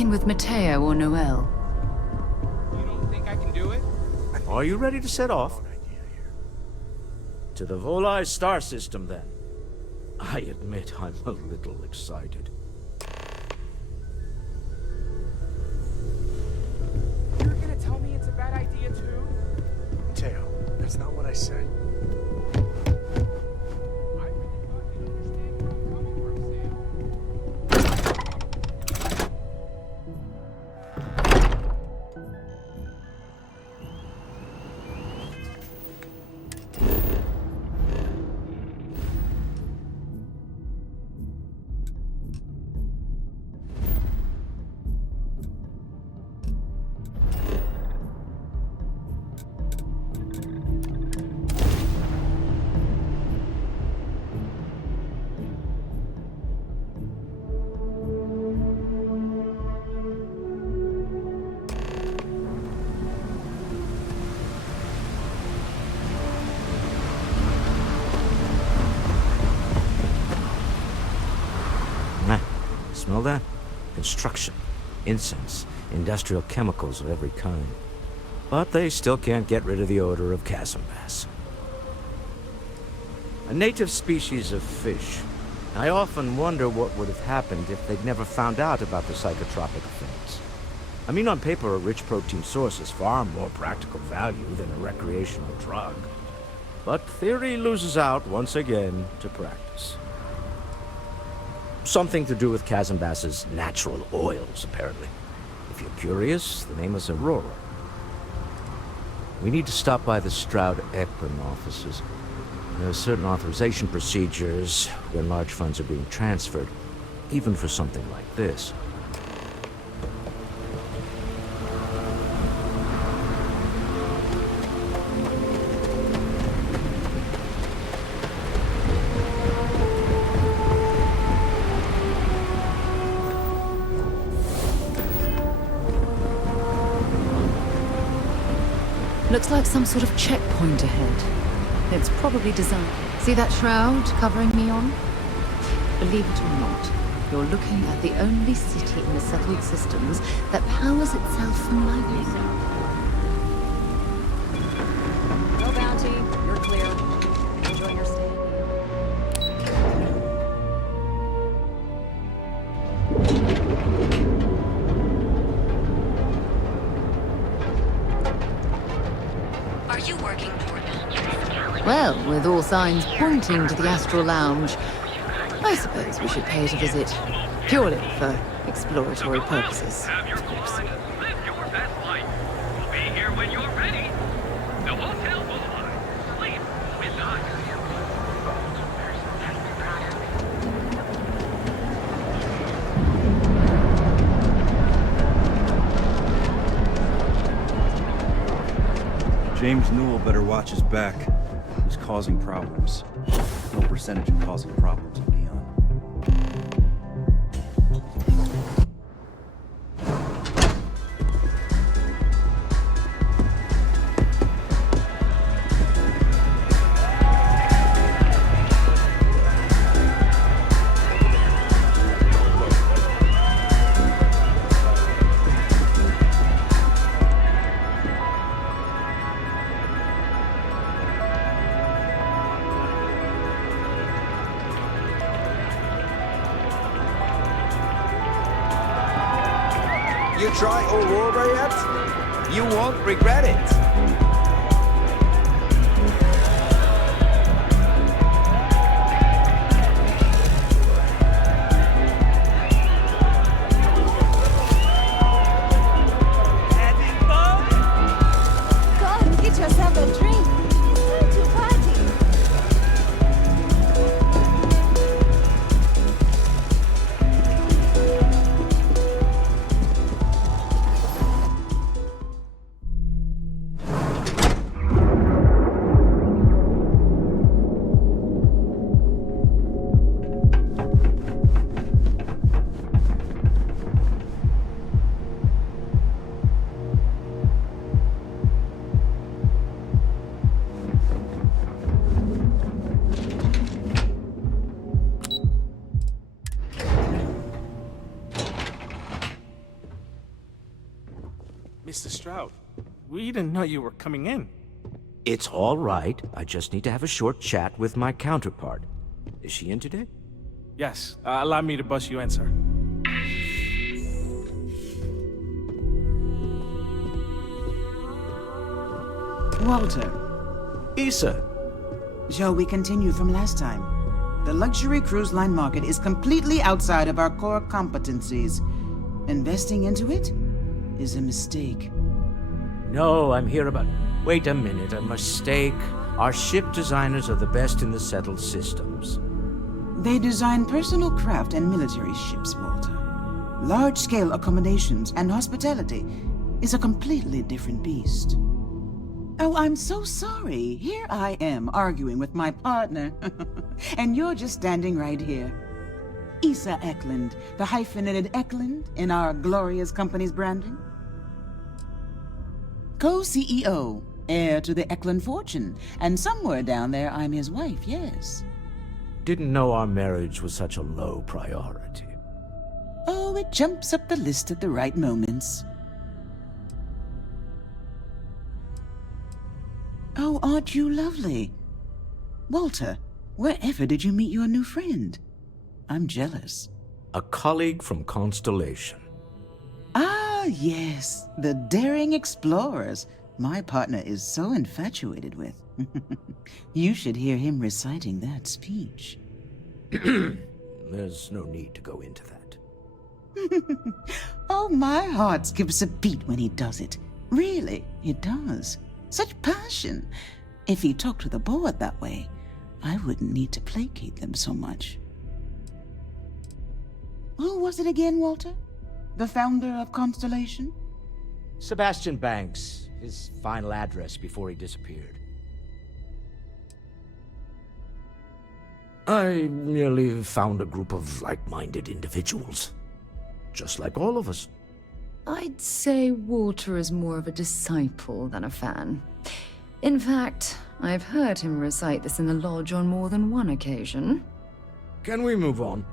check in with Mateo or Noel. You don't think I can do it? Are you ready to set off? To the Volai star system, then. I admit I'm a little excited. You're gonna tell me it's a bad idea, too? Mateo, that's not what I said. I really thought you'd understand where I'm coming from, Sam. Smell that? Construction, incense, industrial chemicals of every kind. But they still can't get rid of the odor of chasm bass. A native species of fish. I often wonder what would have happened if they'd never found out about the psychotropic effects. I mean, on paper, a rich protein source is far more practical value than a recreational drug. But theory loses out once again to practice. Something to do with chasm bass's natural oils, apparently. If you're curious, the name is Aurora. We need to stop by the Stroud offices. There are certain authorization procedures when large funds are being transferred, even for something like this. Looks like some sort of checkpoint ahead. It's probably designed. See that shroud covering me on? Believe it or not, you're looking at the only city in the settled systems that powers itself from lightning. No bounty. You're clear. Enjoy your stay. Well, with all signs pointing to the Astral Lounge, I suppose we should pay it a visit. Purely for exploratory purposes, of course. Live your best life. We'll be here when you're ready. The hotel will arrive. Sleep with us. James Newell better watch his back. He's causing problems. No percentage of causing problems in Neon. You try Aurora yet? You won't regret it. Having fun? Go and get yourself a drink. It's time to party. Mr. Stroud, we didn't know you were coming in. It's all right. I just need to have a short chat with my counterpart. Is she in today? Yes, allow me to bust you in, sir. Walter, Issa! shall we continue from last time? The luxury cruise line market is completely outside of our core competencies. Investing into it is a mistake. No, I'm here about... Wait a minute, a mistake. Our ship designers are the best in the settled systems. They design personal craft and military ships, Walter. Large-scale accommodations and hospitality is a completely different beast. Oh, I'm so sorry. Here I am arguing with my partner, and you're just standing right here. Issa Eklund, the hyphenated Eklund in our glorious company's branding. Co-CEO, heir to the Eklund fortune, and somewhere down there I'm his wife, yes. Didn't know our marriage was such a low priority. Oh, it jumps up the list at the right moments. Oh, aren't you lovely? Walter, wherever did you meet your new friend? I'm jealous. A colleague from Constellation. Ah, yes, the daring explorers my partner is so infatuated with. You should hear him reciting that speech. There's no need to go into that. Oh, my heart skips a beat when he does it. Really, it does. Such passion. If he talked to the board that way, I wouldn't need to placate them so much. Who was it again, Walter? The founder of Constellation? Sebastian Banks, his final address before he disappeared. I merely found a group of like-minded individuals. Just like all of us. I'd say Walter is more of a disciple than a fan. In fact, I've heard him recite this in the lodge on more than one occasion. Can we move on?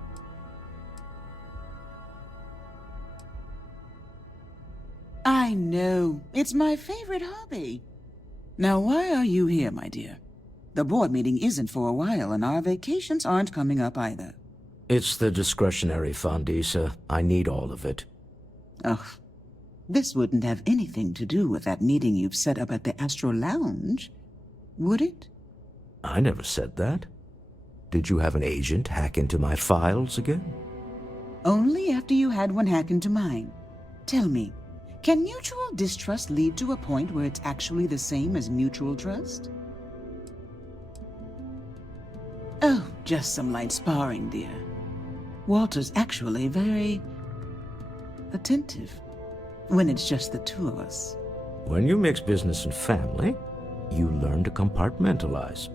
I know. It's my favorite hobby. Now, why are you here, my dear? The board meeting isn't for a while, and our vacations aren't coming up either. It's the discretionary fund, Issa. I need all of it. Ugh. This wouldn't have anything to do with that meeting you've set up at the Astral Lounge, would it? I never said that. Did you have an agent hack into my files again? Only after you had one hack into mine. Tell me, can mutual distrust lead to a point where it's actually the same as mutual trust? Oh, just some light sparring, dear. Walter's actually very attentive when it's just the two of us. When you mix business and family, you learn to compartmentalize.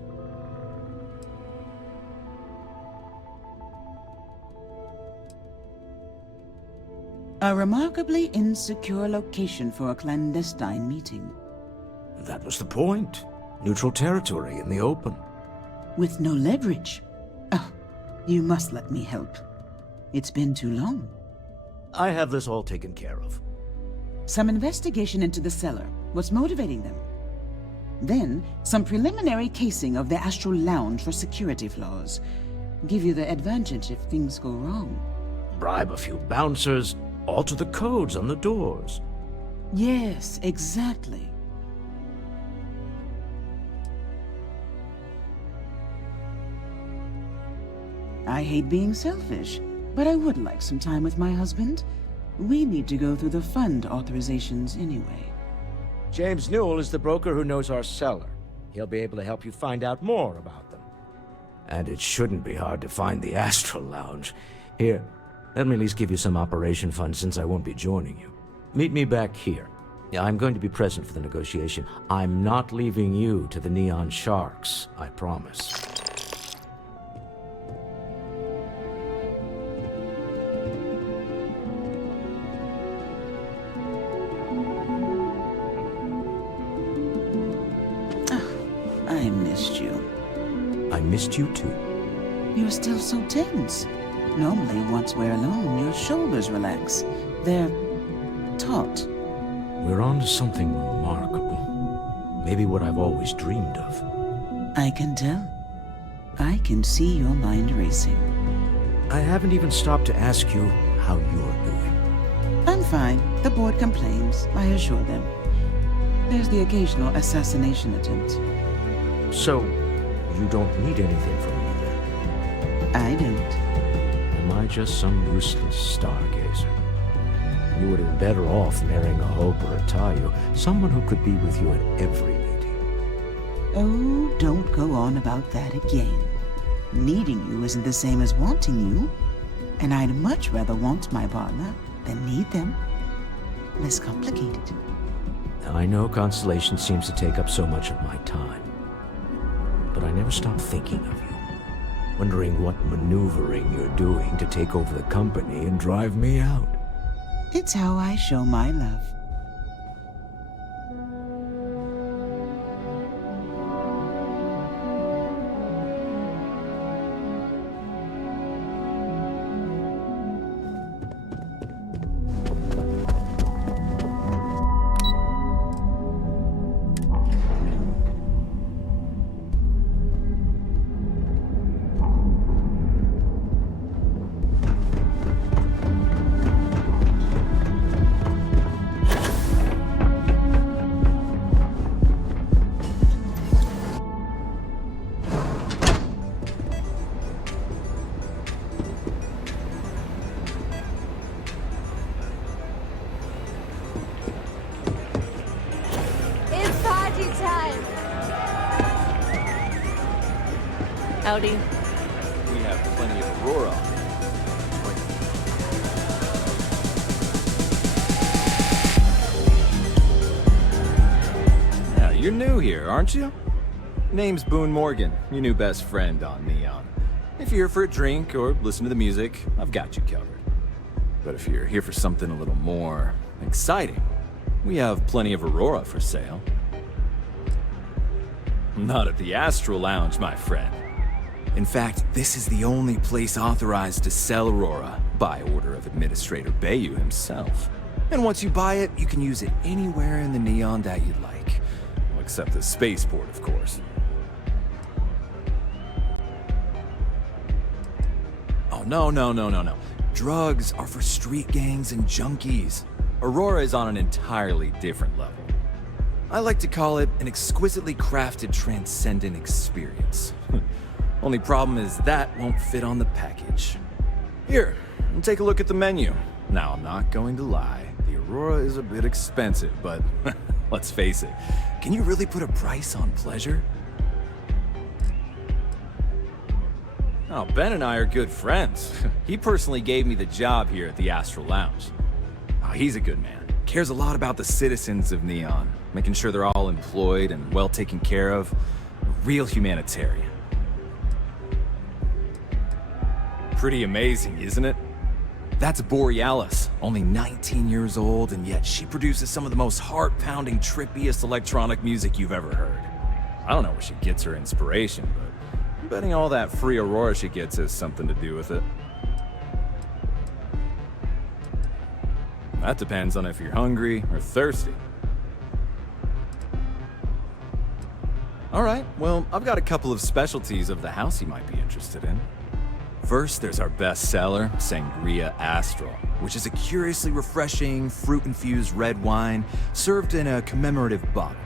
A remarkably insecure location for a clandestine meeting. That was the point. Neutral territory in the open. With no leverage. Oh, you must let me help. It's been too long. I have this all taken care of. Some investigation into the cellar. What's motivating them? Then, some preliminary casing of the Astral Lounge for security flaws. Give you the advantage if things go wrong. Bribe a few bouncers, alter the codes on the doors. Yes, exactly. I hate being selfish, but I would like some time with my husband. We need to go through the fund authorizations anyway. James Newell is the broker who knows our cellar. He'll be able to help you find out more about them. And it shouldn't be hard to find the Astral Lounge. Here, let me at least give you some operation funds since I won't be joining you. Meet me back here. Yeah, I'm going to be present for the negotiation. I'm not leaving you to the Neon Sharks, I promise. I missed you. I missed you too. You're still so tense. Normally, once we're alone, your shoulders relax. They're taut. We're on to something remarkable. Maybe what I've always dreamed of. I can tell. I can see your mind racing. I haven't even stopped to ask you how you're doing. I'm fine. The board complains, I assure them. There's the occasional assassination attempt. So, you don't need anything from me then? I don't. Am I just some useless stargazer? You would have been better off marrying a Hope or a Tayo, someone who could be with you at every meeting. Oh, don't go on about that again. Needing you isn't the same as wanting you, and I'd much rather want my partner than need them. Less complicated. I know Constellation seems to take up so much of my time, but I never stop thinking of you, wondering what maneuvering you're doing to take over the company and drive me out. It's how I show my love. It's party time! Howdy. We have plenty of Aurora. Yeah, you're new here, aren't you? Name's Boone Morgan, your new best friend on Neon. If you're here for a drink or listen to the music, I've got you covered. But if you're here for something a little more exciting, we have plenty of Aurora for sale. Not at the Astral Lounge, my friend. In fact, this is the only place authorized to sell Aurora by order of Administrator Bayou himself. And once you buy it, you can use it anywhere in the Neon that you'd like. Well, except the spaceport, of course. Oh, no. Drugs are for street gangs and junkies. Aurora is on an entirely different level. I like to call it an exquisitely crafted, transcendent experience. Only problem is that won't fit on the package. Here, take a look at the menu. Now, I'm not going to lie. The Aurora is a bit expensive, but let's face it. Can you really put a price on pleasure? Oh, Ben and I are good friends. He personally gave me the job here at the Astral Lounge. Oh, he's a good man. Cares a lot about the citizens of Neon, making sure they're all employed and well taken care of. A real humanitarian. Pretty amazing, isn't it? That's Borealis, only 19 years old, and yet she produces some of the most heart-pounding, trippiest electronic music you've ever heard. I don't know where she gets her inspiration, but I'm betting all that free Aurora she gets has something to do with it. That depends on if you're hungry or thirsty. Alright, well, I've got a couple of specialties of the house you might be interested in. First, there's our best seller, Sangria Astral, which is a curiously refreshing, fruit-infused red wine served in a commemorative bottle.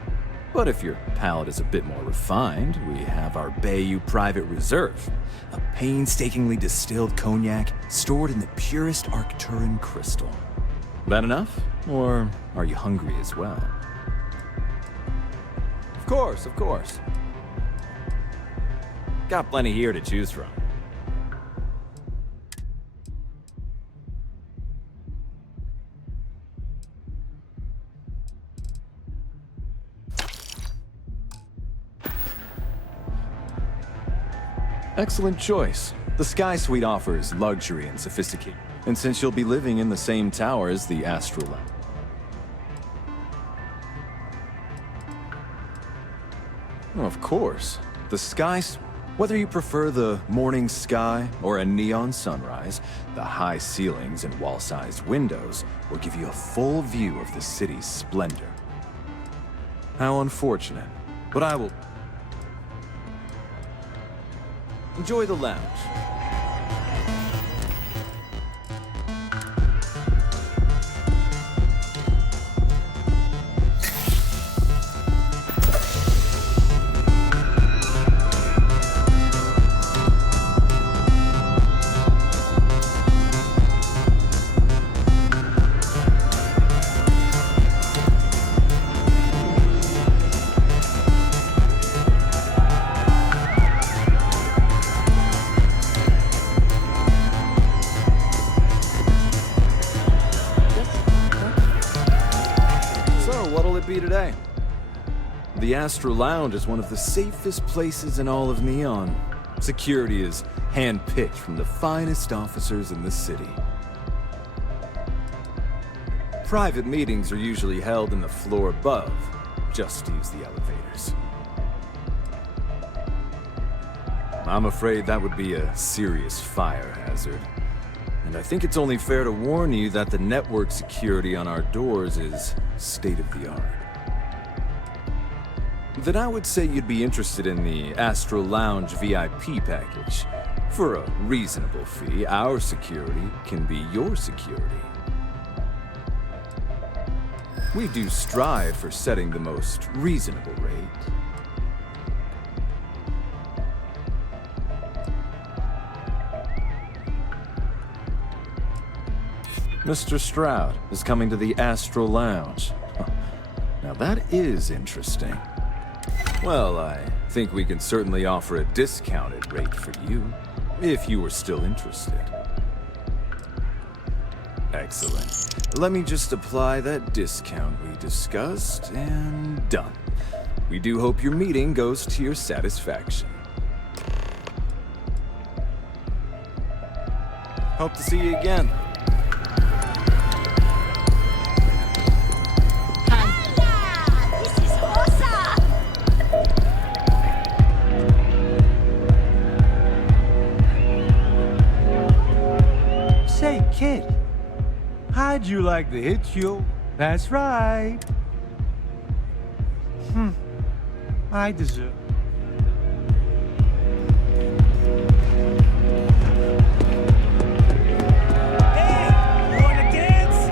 But if your palate is a bit more refined, we have our Bayou Private Reserve, a painstakingly distilled cognac stored in the purest Arcturan crystal. That enough? Or are you hungry as well? Of course. Got plenty here to choose from. Excellent choice. The Sky Suite offers luxury and sophistication. And since you'll be living in the same tower as the Astral Lounge. Of course. The Sky... Whether you prefer the morning sky or a neon sunrise, the high ceilings and wall-sized windows will give you a full view of the city's splendor. How unfortunate, but I will... Enjoy the lounge. Today. The Astral Lounge is one of the safest places in all of Neon. Security is hand-picked from the finest officers in the city. Private meetings are usually held in the floor above. Just use the elevators. I'm afraid that would be a serious fire hazard. And I think it's only fair to warn you that the network security on our doors is state-of-the-art. Then I would say you'd be interested in the Astral Lounge VIP package. For a reasonable fee, our security can be your security. We do strive for setting the most reasonable rate. Mr. Stroud is coming to the Astral Lounge. Now that is interesting. Well, I think we can certainly offer a discounted rate for you, if you were still interested. Excellent. Let me just apply that discount we discussed, and done. We do hope your meeting goes to your satisfaction. Hope to see you again. Kid, how'd you like the hit show? That's right. I deserve. Hey, you wanna dance?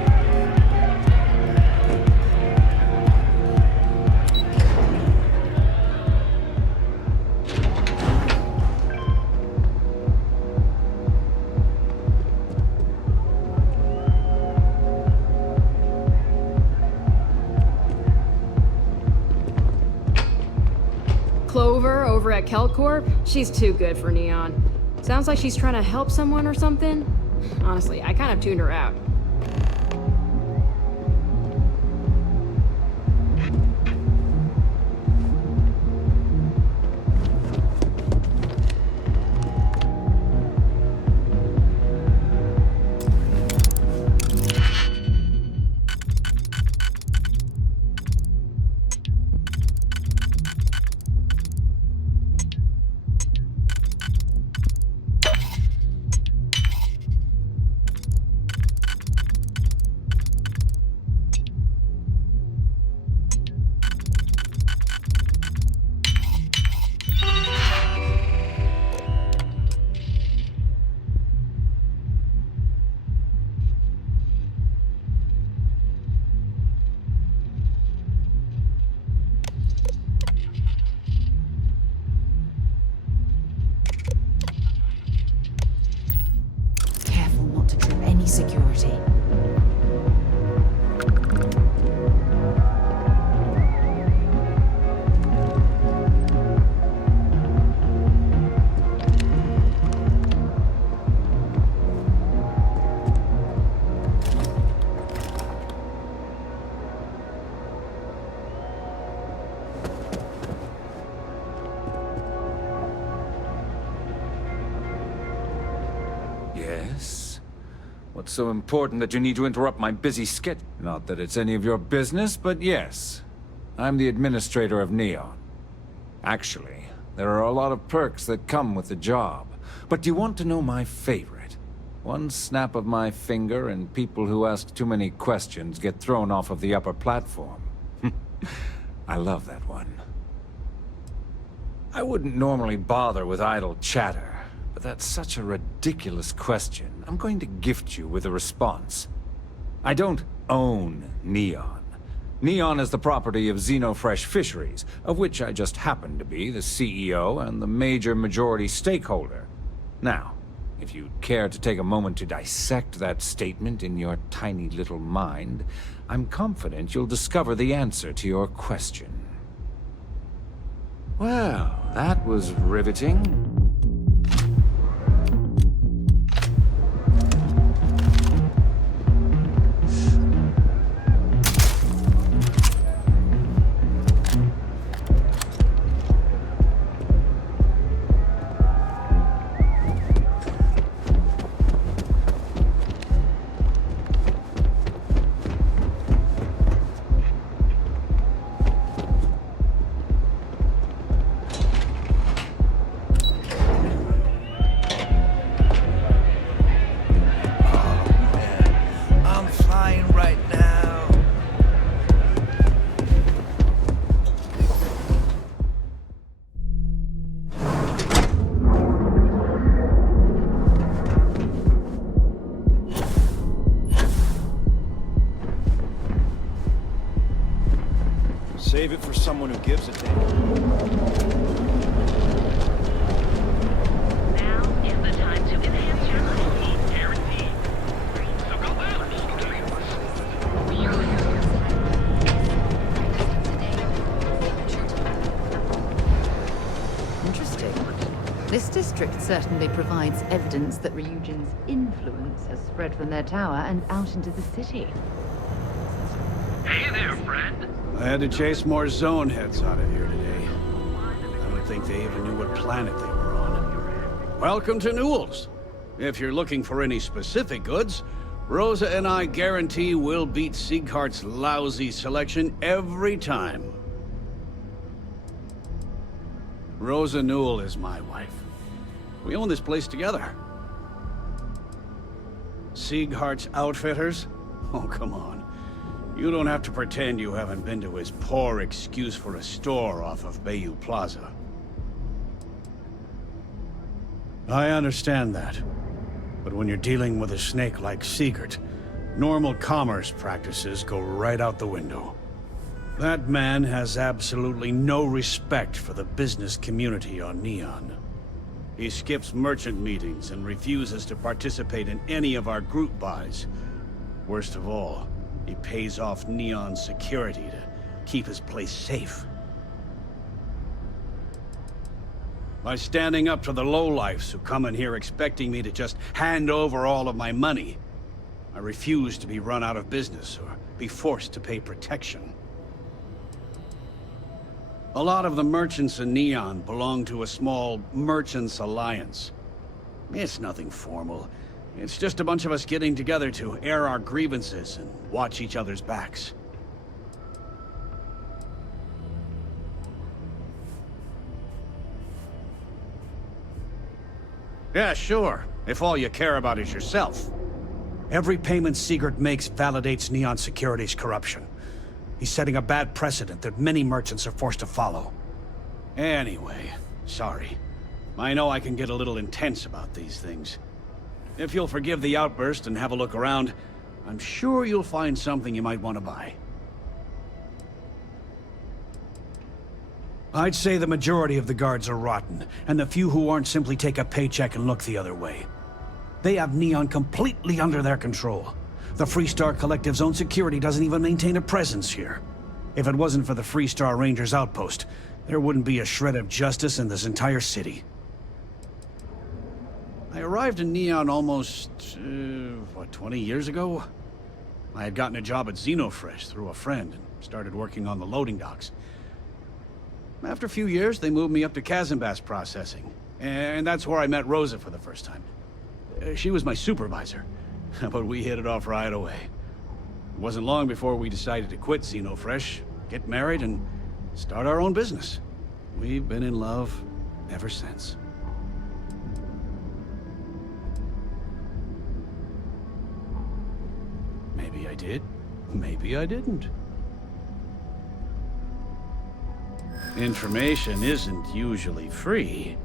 Clover over at Kelcorp? She's too good for Neon. Sounds like she's trying to help someone or something. Honestly, I kind of tuned her out. Security. Yes? What's so important that you need to interrupt my busy schedule? Not that it's any of your business, but yes. I'm the administrator of Neon. Actually, There are a lot of perks that come with the job. But do you want to know my favorite? One snap of my finger and people who ask too many questions get thrown off of the upper platform. I love that one. I wouldn't normally bother with idle chatter, but that's such a ridiculous question. I'm going to gift you with a response. I don't own Neon. Neon is the property of Xenofresh Fisheries, of which I just happen to be the CEO and the major majority stakeholder. Now, if you'd care to take a moment to dissect that statement in your tiny little mind, I'm confident you'll discover the answer to your question. Well, that was riveting. Save it for someone who gives a damn. Now is the time to enhance your life. Guaranteed. So go out. Interesting. This district certainly provides evidence that Ryujin's influence has spread from their tower and out into the city. Hey there, friend. I had to chase more zone heads out of here today. I don't think they even knew what planet they were on. Welcome to Newell's. If you're looking for any specific goods, Rosa and I guarantee we'll beat Sieghart's lousy selection every time. Rosa Newell is my wife. We own this place together. Sieghart's Outfitters? Oh, come on. You don't have to pretend you haven't been to his poor excuse for a store off of Bayou Plaza. I understand that. But when you're dealing with a snake like Siegert, normal commerce practices go right out the window. That man has absolutely no respect for the business community on Neon. He skips merchant meetings and refuses to participate in any of our group buys. Worst of all, he pays off Neon's security to keep his place safe. By standing up to the lowlifes who come in here expecting me to just hand over all of my money, I refuse to be run out of business or be forced to pay protection. A lot of the merchants in Neon belong to a small merchants alliance. It's nothing formal. It's just a bunch of us getting together to air our grievances and watch each other's backs. Yeah, sure, if all you care about is yourself. Every payment Siegert makes validates Neon Security's corruption. He's setting a bad precedent that many merchants are forced to follow. Anyway, sorry. I know I can get a little intense about these things. If you'll forgive the outburst and have a look around, I'm sure you'll find something you might want to buy. I'd say the majority of the guards are rotten, and the few who aren't simply take a paycheck and look the other way. They have Neon completely under their control. The Freestar Collective's own security doesn't even maintain a presence here. If it wasn't for the Freestar Rangers outpost, there wouldn't be a shred of justice in this entire city. I arrived in Neon almost, 20 years ago? I had gotten a job at Xenofresh through a friend and started working on the loading docks. After a few years, they moved me up to Kazanbass processing, and that's where I met Rosa for the first time. She was my supervisor, but we hit it off right away. It wasn't long before we decided to quit Xenofresh, get married, and start our own business. We've been in love ever since. Maybe I did, maybe I didn't. Information isn't usually free.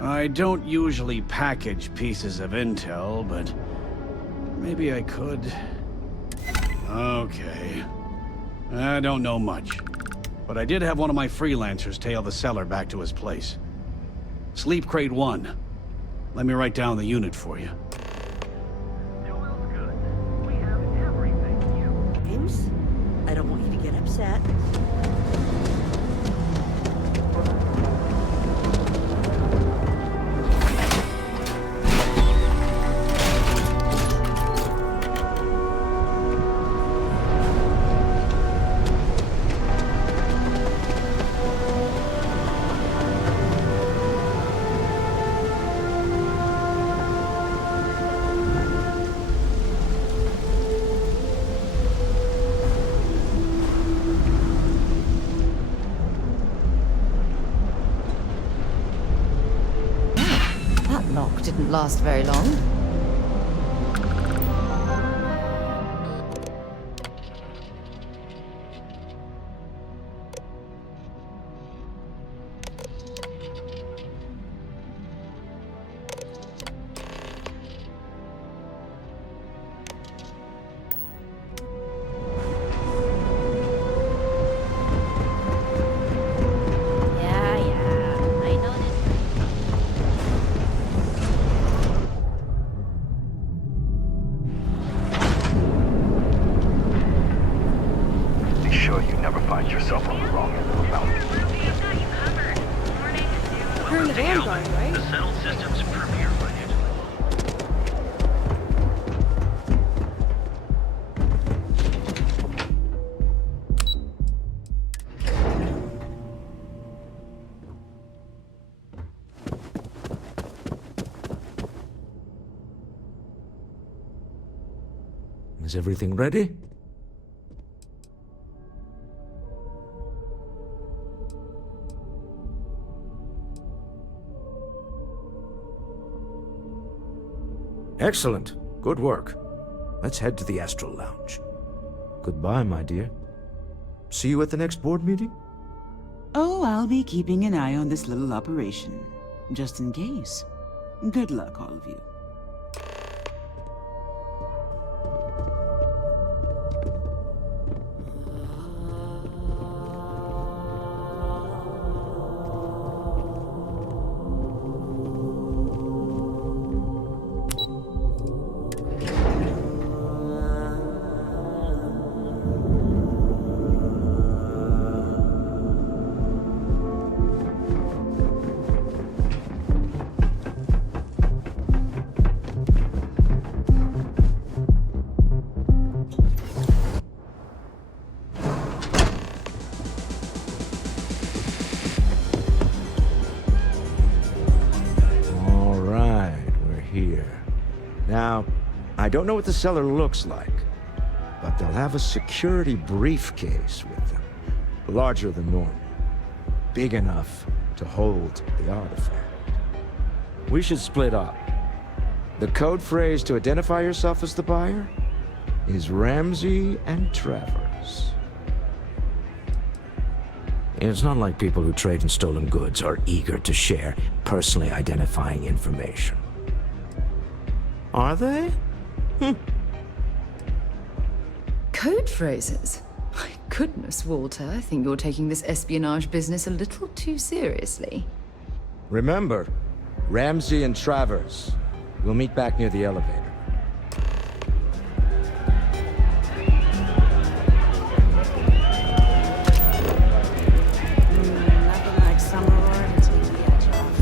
I don't usually package pieces of intel, but maybe I could. Okay. I don't know much, but I did have one of my freelancers tail the seller back to his place. Sleep Crate 1. Let me write down the unit for you. James, I don't want you to get upset. Didn't last very long. Is everything ready? Excellent. Good work. Let's head to the Astral Lounge. Goodbye, my dear. See you at the next board meeting? Oh, I'll be keeping an eye on this little operation, just in case. Good luck, all of you. Now, I don't know what the cellar looks like, but they'll have a security briefcase with them. Larger than normal. Big enough to hold the artifact. We should split up. The code phrase to identify yourself as the buyer is Ramsey and Travers. It's not like people who trade in stolen goods are eager to share personally identifying information. Are they? Code phrases? My goodness, Walter, I think you're taking this espionage business a little too seriously. Remember, Ramsey and Travers. We'll meet back near the elevator. Nothing like summer roar to take the edge off.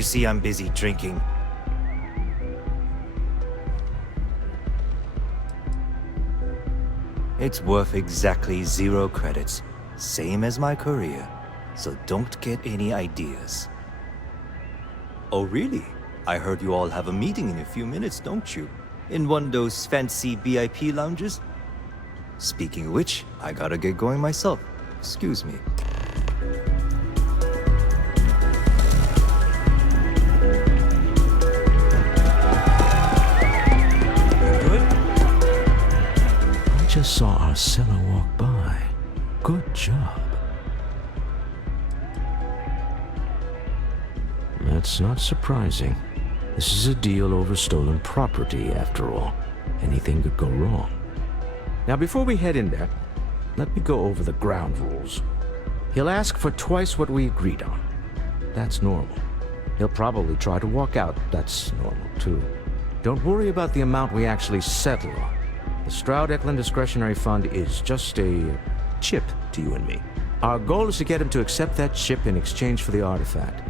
you see I'm busy drinking? It's worth exactly 0 credits, same as my career, so don't get any ideas. Oh really? I heard you all have a meeting in a few minutes, don't you? In one of those fancy VIP lounges? Speaking of which, I gotta get going myself. Excuse me. Just saw our seller walk by. Good job. That's not surprising. This is a deal over stolen property, after all. Anything could go wrong. Now, before we head in there, let me go over the ground rules. He'll ask for twice what we agreed on. That's normal. He'll probably try to walk out. That's normal, too. Don't worry about the amount we actually settle on. The Stroud Eklund Discretionary Fund is just a chip to you and me. Our goal is to get him to accept that chip in exchange for the artifact.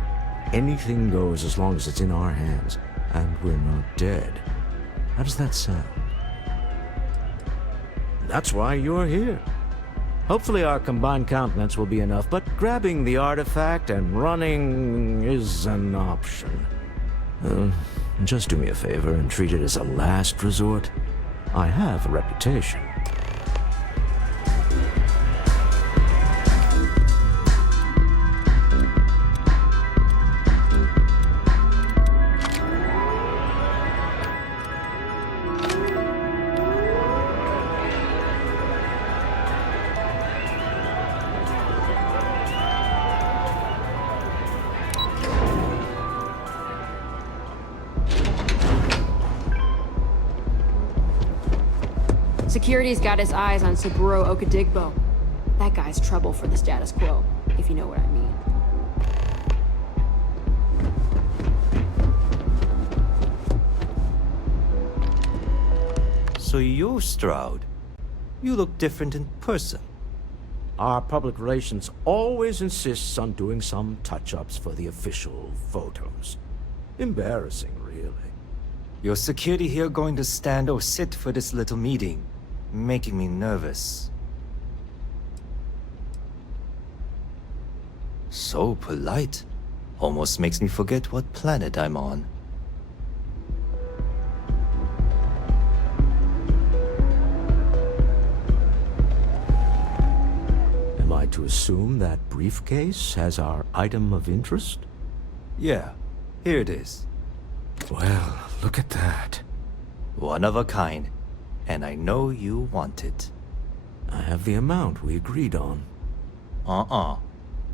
Anything goes as long as it's in our hands, and we're not dead. How does that sound? That's why you're here. Hopefully our combined countenance will be enough, but grabbing the artifact and running is an option. Just do me a favor and treat it as a last resort. I have a reputation. Security's got his eyes on Saburo Okadigbo. That guy's trouble for the status quo, if you know what I mean. So you're Stroud. You look different in person. Our public relations always insists on doing some touch-ups for the official photos. Embarrassing, really. Your security here going to stand or sit for this little meeting, making me nervous. So polite. Almost makes me forget what planet I'm on. Am I to assume that briefcase has our item of interest? Yeah, here it is. Well, look at that. One of a kind. And I know you want it. I have the amount we agreed on.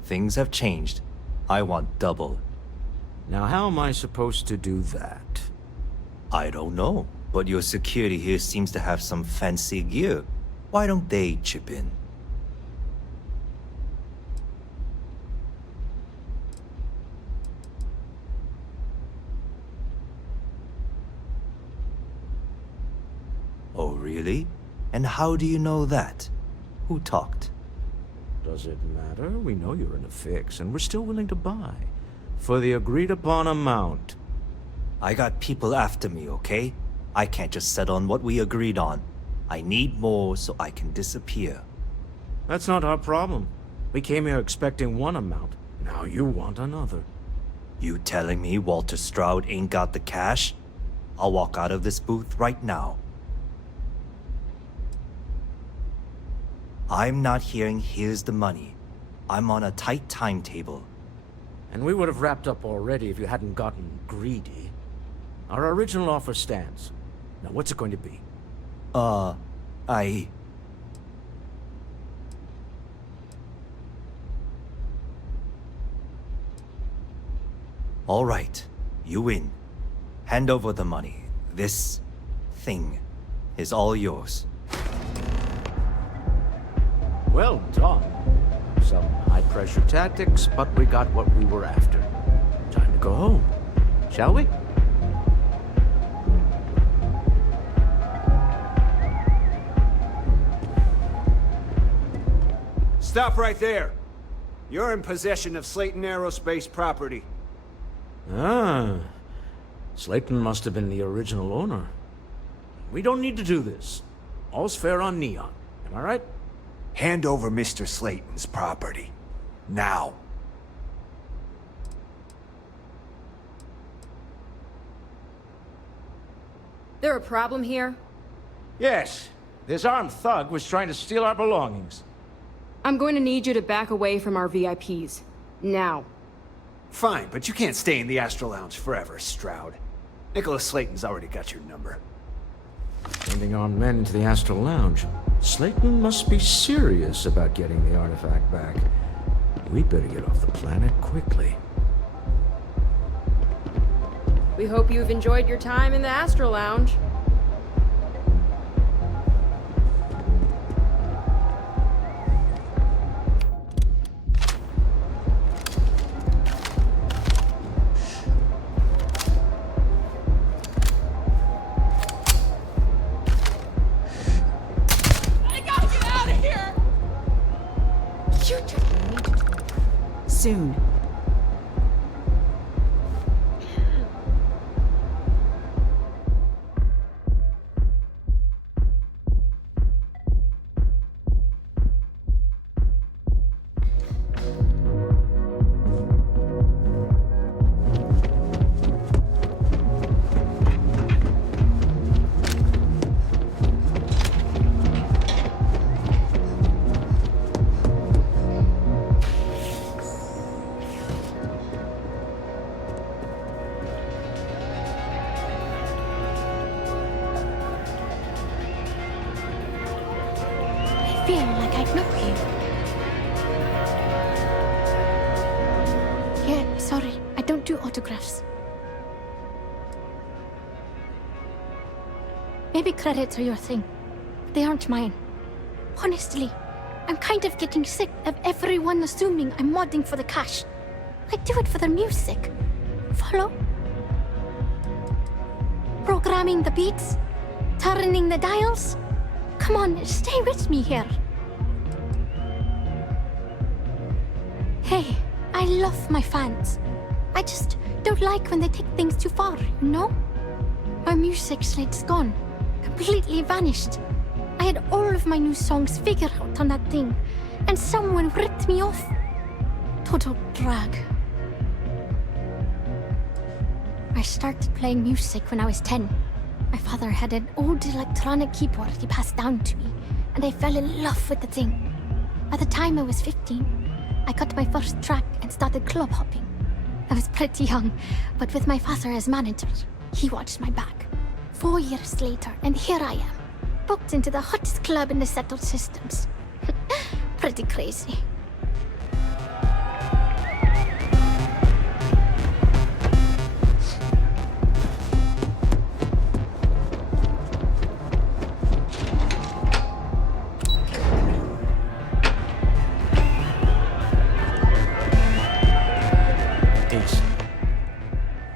Things have changed. I want double. Now how am I supposed to do that? I don't know, but your security here seems to have some fancy gear. Why don't they chip in? Oh, really? And how do you know that? Who talked? Does it matter? We know you're in a fix, and we're still willing to buy. For the agreed-upon amount. I got people after me, okay? I can't just settle on what we agreed on. I need more so I can disappear. That's not our problem. We came here expecting one amount. Now you want another. You telling me Walter Stroud ain't got the cash? I'll walk out of this booth right now. I'm not hearing here's the money. I'm on a tight timetable. And we would have wrapped up already if you hadn't gotten greedy. Our original offer stands. Now what's it going to be? All right, you win. Hand over the money. This thing is all yours. Well done. Some high-pressure tactics, but we got what we were after. Time to go home, shall we? Stop right there. You're in possession of Slayton Aerospace property. Ah. Slayton must have been the original owner. We don't need to do this. All's fair on Neon. Am I right? Hand over Mr. Slayton's property. Now. There a problem here? Yes. This armed thug was trying to steal our belongings. I'm going to need you to back away from our VIPs. Now. Fine, but you can't stay in the Astral Lounge forever, Stroud. Nicholas Slayton's already got your number. Sending armed men into the Astral Lounge. Slayton must be serious about getting the artifact back. We'd better get off the planet quickly. We hope you've enjoyed your time in the Astral Lounge. Soon. I feel like I know you. Yeah, sorry. I don't do autographs. Maybe credits are your thing. But they aren't mine. Honestly, I'm kind of getting sick of everyone assuming I'm modding for the cash. I do it for the music. Follow? Programming the beats? Turning the dials? Come on, stay with me here. Hey, I love my fans. I just don't like when they take things too far, you know? My music slate's gone. Completely vanished. I had all of my new songs figured out on that thing, and someone ripped me off. Total drag. I started playing music when I was 10. My father had an old electronic keyboard he passed down to me, and I fell in love with the thing. By the time I was 15, I got my first track and started club hopping. I was pretty young, but with my father as manager, he watched my back. 4 years later, and here I am, booked into the hottest club in the settled systems. Pretty crazy.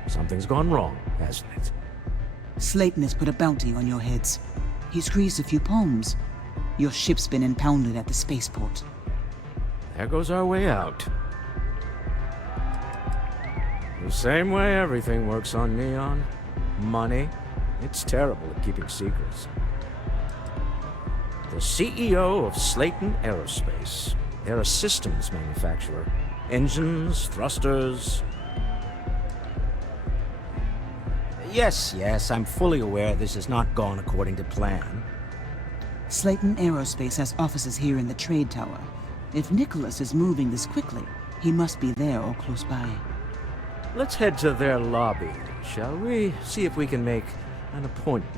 Something's gone wrong, hasn't it? Slayton has put a bounty on your heads. He's greased a few palms. Your ship's been impounded at the spaceport. There goes our way out. The same way everything works on Neon. Money. It's terrible at keeping secrets. The CEO of Slayton Aerospace. They're a systems manufacturer. Engines, thrusters. Yes, I'm fully aware this has not gone according to plan. Slayton Aerospace has offices here in the trade tower. If Nicholas is moving this quickly, he must be there or close by. Let's head to their lobby, shall we? See if we can make an appointment.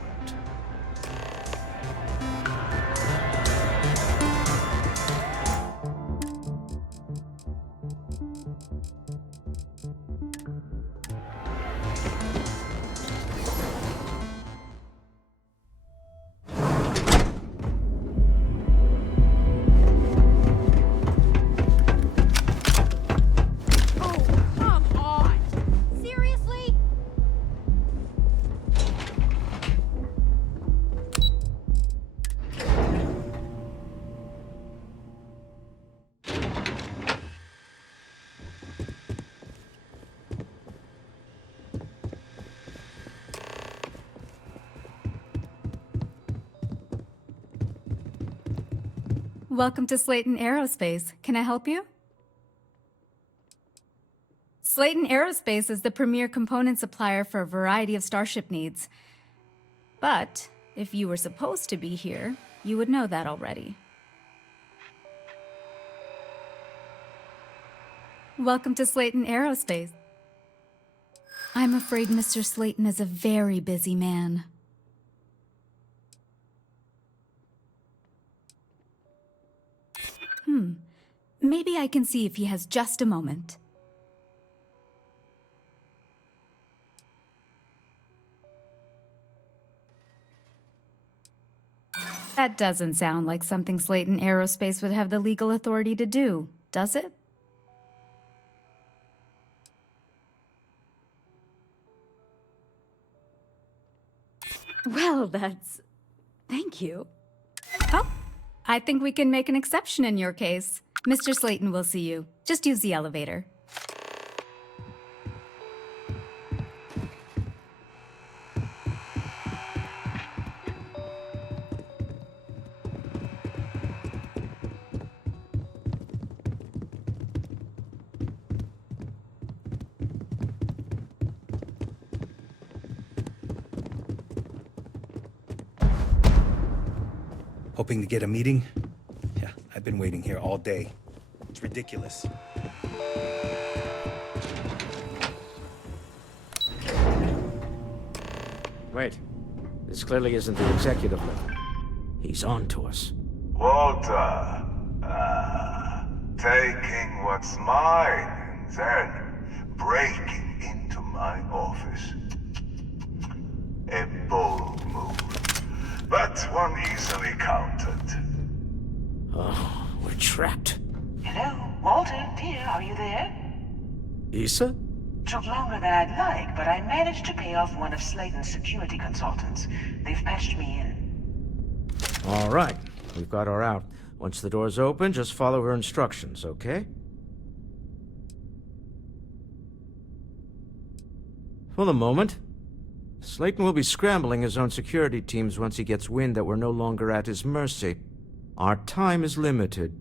Welcome to Slayton Aerospace. Can I help you? Slayton Aerospace is the premier component supplier for a variety of starship needs. But if you were supposed to be here, you would know that already. Welcome to Slayton Aerospace. I'm afraid Mr. Slayton is a very busy man. Maybe I can see if he has just a moment. That doesn't sound like something Slayton Aerospace would have the legal authority to do, does it? Well, thank you. Oh, I think we can make an exception in your case. Mr. Slayton will see you. Just use the elevator. Hoping to get a meeting? Yeah, I've been waiting here all day. It's ridiculous. Wait. This clearly isn't the executive level. He's on to us. Walter. Taking what's mine and then breaking into my office. A bold move, but one easily countered. Oh, we're trapped. Hello, Walter, dear, are you there? Issa? Took longer than I'd like, but I managed to pay off one of Slayton's security consultants. They've patched me in. All right, we've got her out. Once the door's open, just follow her instructions, okay? For the moment, Slayton will be scrambling his own security teams once he gets wind that we're no longer at his mercy. Our time is limited.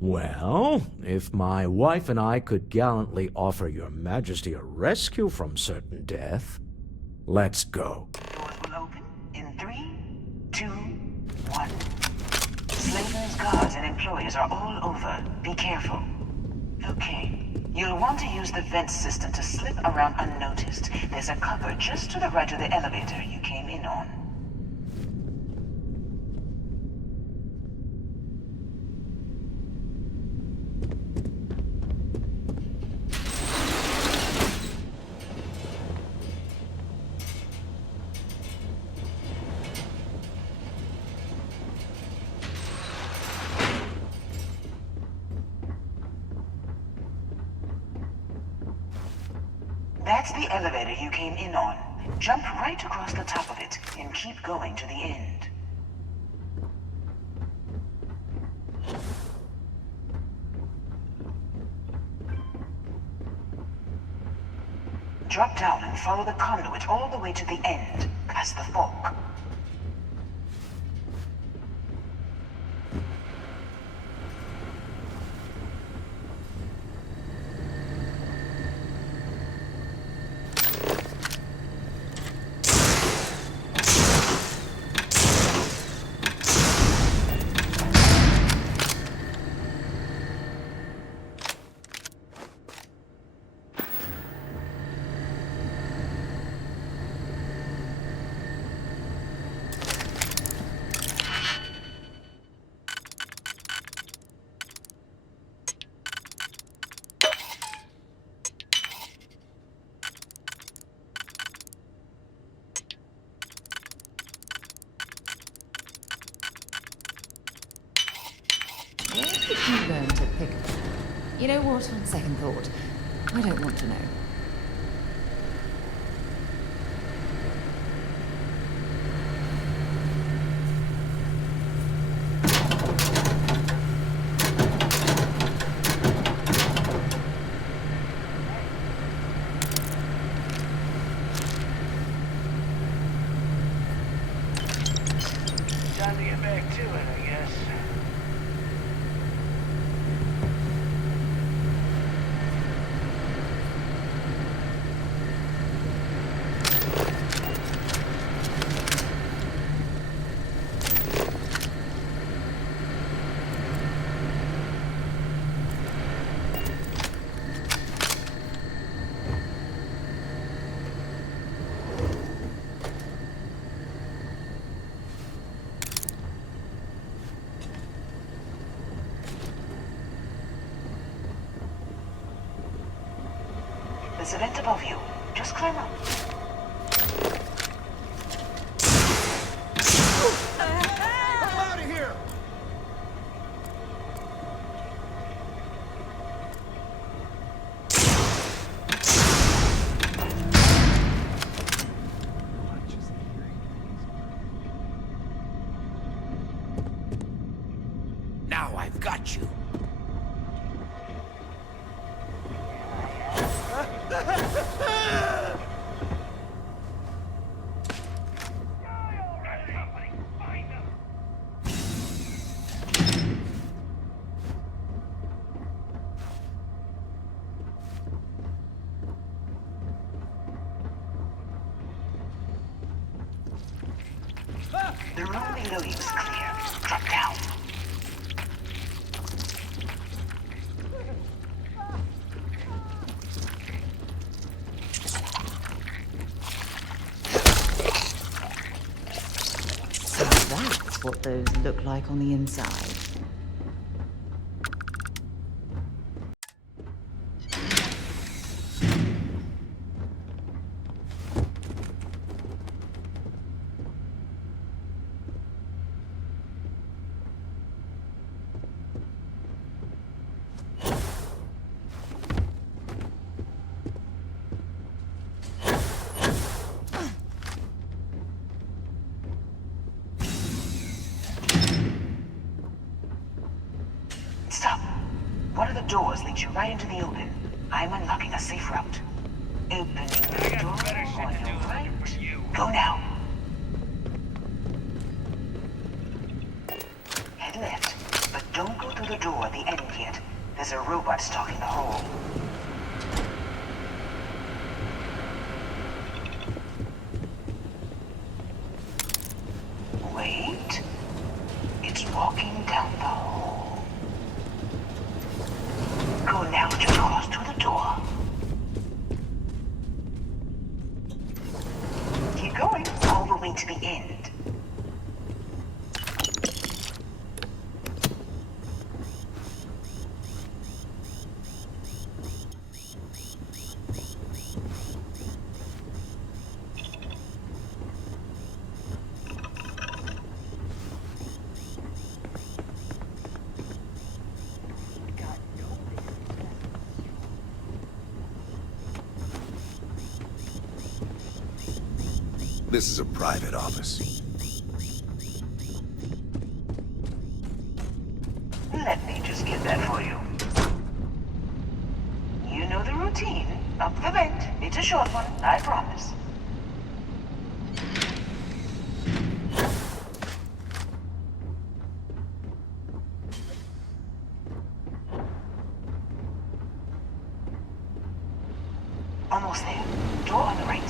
Well, if my wife and I could gallantly offer your majesty a rescue from certain death, let's go. Doors will open in 3, 2, 1. Slayton's guards and employees are all over. Be careful. Okay. You'll want to use the vent system to slip around unnoticed. There's a cupboard just to the right of the elevator you came in on. That's the elevator you came in on. Jump right across the top of it and keep going to the end. Drop down and follow the conduit all the way to the end, past the fork. Where did you learn to pick? You know what, on second thought, I don't want to know. Time to get back to it, I guess. Office. There's a vent above you. Just climb up. I'm out of here! Now I've got you. The room below you is clear. Drop down. So that's what those look like on the inside. Stop. One of the doors leads you right into the open. I'm unlocking a safe route. Opening the door on your right. Go now. Head left, but don't go through the door at the end yet. There's a robot stalking the hole. Wait. It's walking down the hole. Go now just across to the door. Keep going all the way to the end. This is a private office. Let me just get that for you. You know the routine. Up the vent. It's a short one, I promise. Almost there. Door on the right.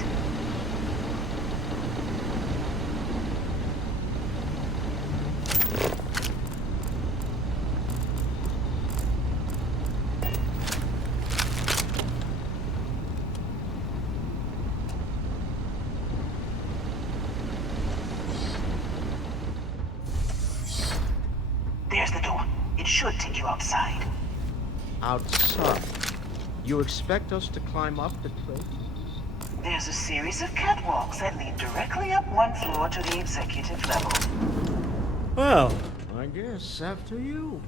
There's the door. It should take you outside. Outside? You expect us to climb up the cliff? There's a series of catwalks that lead directly up one floor to the executive level. Well, I guess after you.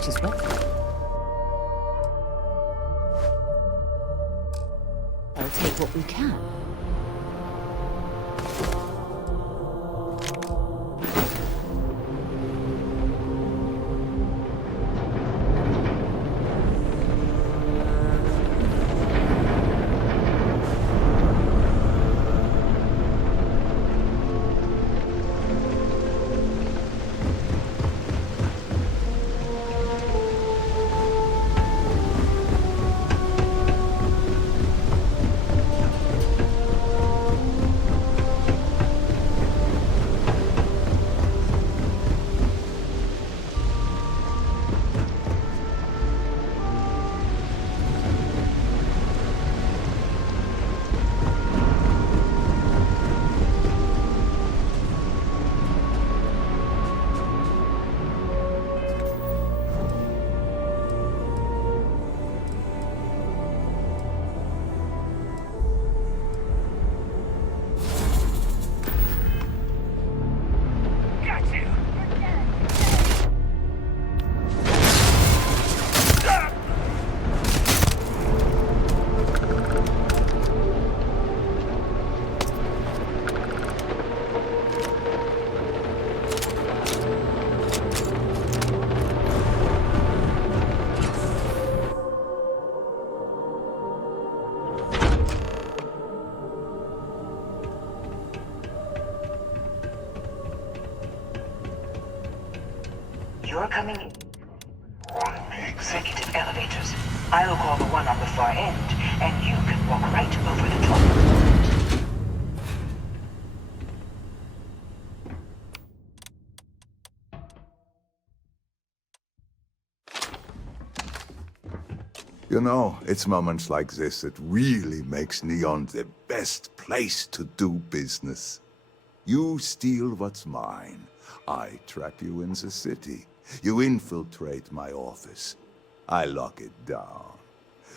Might as well. I'll take what we can. You're coming in. Executive elevators. I'll call the one on the far end, and you can walk right over the top. You know, it's moments like this that really makes Neon the best place to do business. You steal what's mine. I trap you in the city. You infiltrate my office. I lock it down.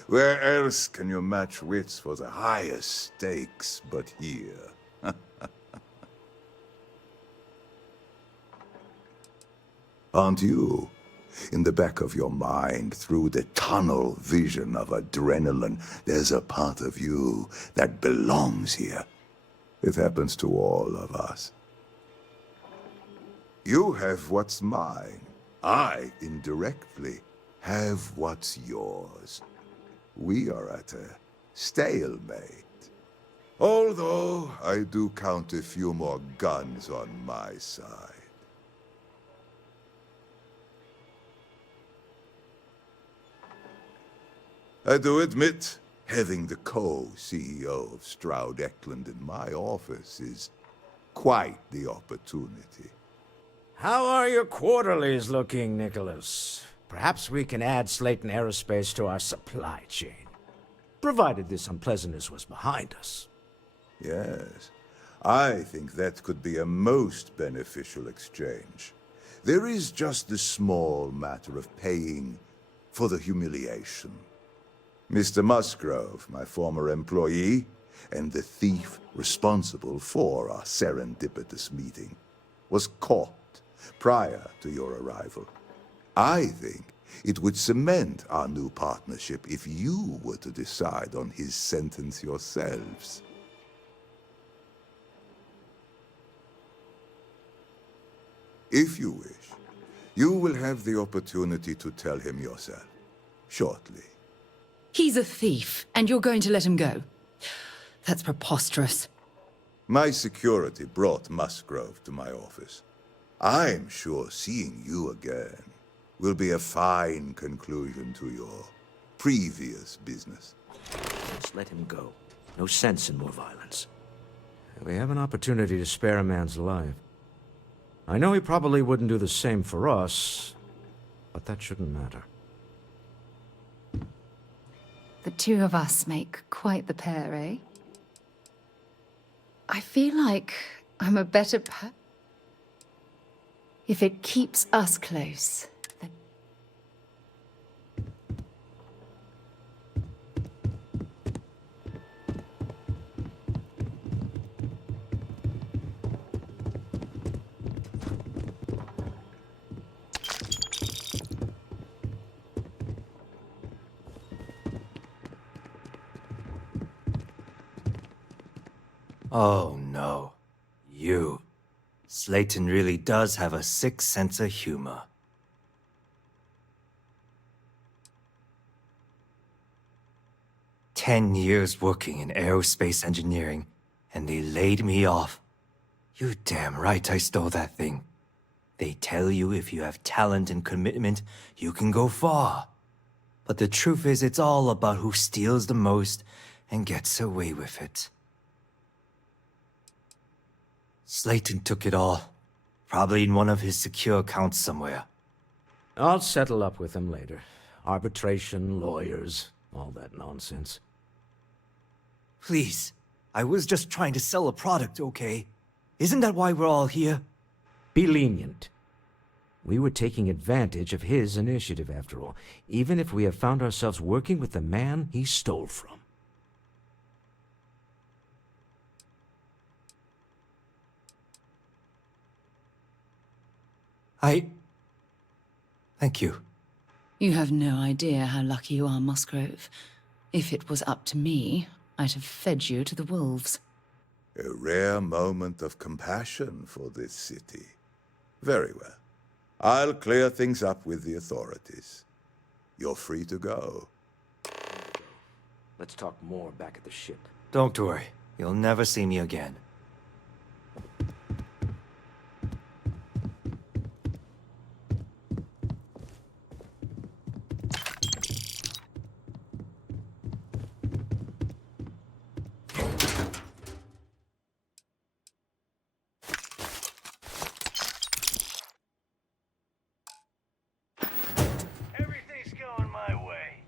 Where else can you match wits for the highest stakes but here? Aren't you? In the back of your mind, through the tunnel vision of adrenaline, there's a part of you that belongs here. It happens to all of us. You have what's mine. I, indirectly, have what's yours. We are at a stalemate. Although I do count a few more guns on my side. I do admit, having the co-CEO of Stroud Eklund in my office is quite the opportunity. How are your quarterlies looking, Nicholas? Perhaps we can add Slayton Aerospace to our supply chain, provided this unpleasantness was behind us. Yes, I think that could be a most beneficial exchange. There is just the small matter of paying for the humiliation. Mr. Musgrove, my former employee, and the thief responsible for our serendipitous meeting, was caught prior to your arrival. I think it would cement our new partnership if you were to decide on his sentence yourselves. If you wish, you will have the opportunity to tell him yourself, shortly. He's a thief, and you're going to let him go? That's preposterous. My security brought Musgrove to my office. I'm sure seeing you again will be a fine conclusion to your previous business. Just let him go. No sense in more violence. We have an opportunity to spare a man's life. I know he probably wouldn't do the same for us, but that shouldn't matter. The two of us make quite the pair, eh? I feel like I'm a better if it keeps us close. Then... Oh no. You. Slayton really does have a sick sense of humor. "10 years working in aerospace engineering, and they laid me off. You damn right I stole that thing. They tell you if you have talent and commitment, you can go far. But the truth is, it's all about who steals the most and gets away with it. Slayton took it all. Probably in one of his secure accounts somewhere. I'll settle up with him later. Arbitration, lawyers, all that nonsense. Please, I was just trying to sell a product, okay? Isn't that why we're all here? Be lenient. We were taking advantage of his initiative, after all, even if we have found ourselves working with the man he stole from. Thank you. You have no idea how lucky you are, Musgrove. If it was up to me, I'd have fed you to the wolves. A rare moment of compassion for this city. Very well. I'll clear things up with the authorities. You're free to go. Let's talk more back at the ship. Don't worry. You'll never see me again. Everything's going my way.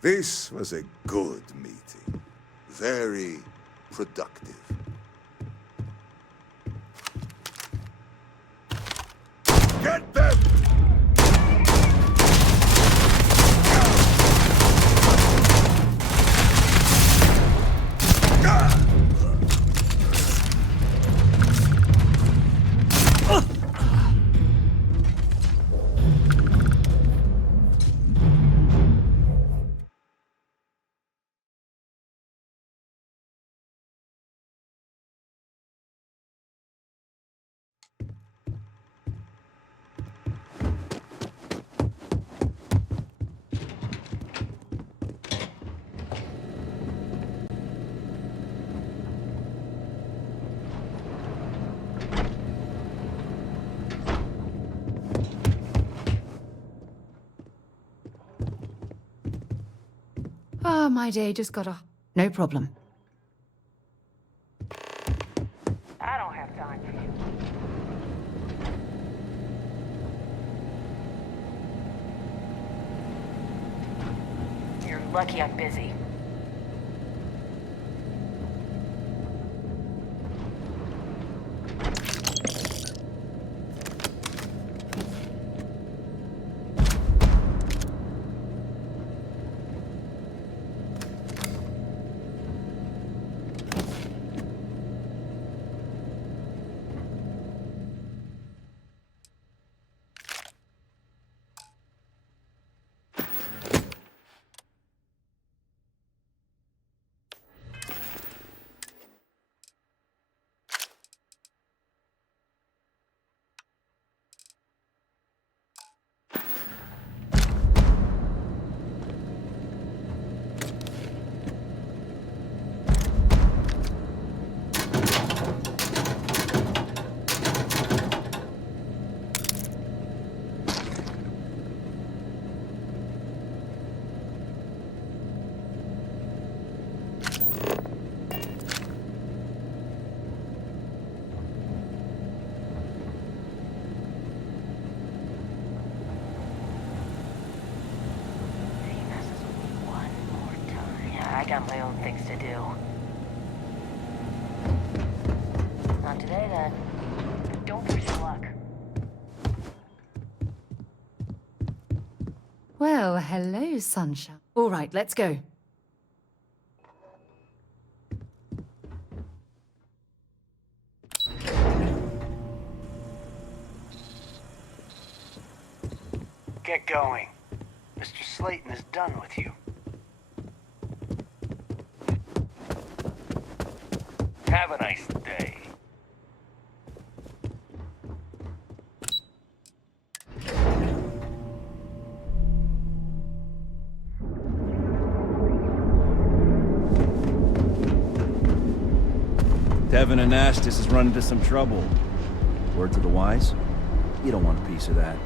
This was a good meeting. Very productive. Get them! Ah, my day just got off. No problem. I don't have time for you. You're lucky I'm busy. I got my own things to do. Not today, then. Don't push your luck. Well, hello, sunshine. All right, let's go. Get going. Mr. Slayton is done with you. Have a nice day. Devin and Astis has run into some trouble. Word to the wise? You don't want a piece of that.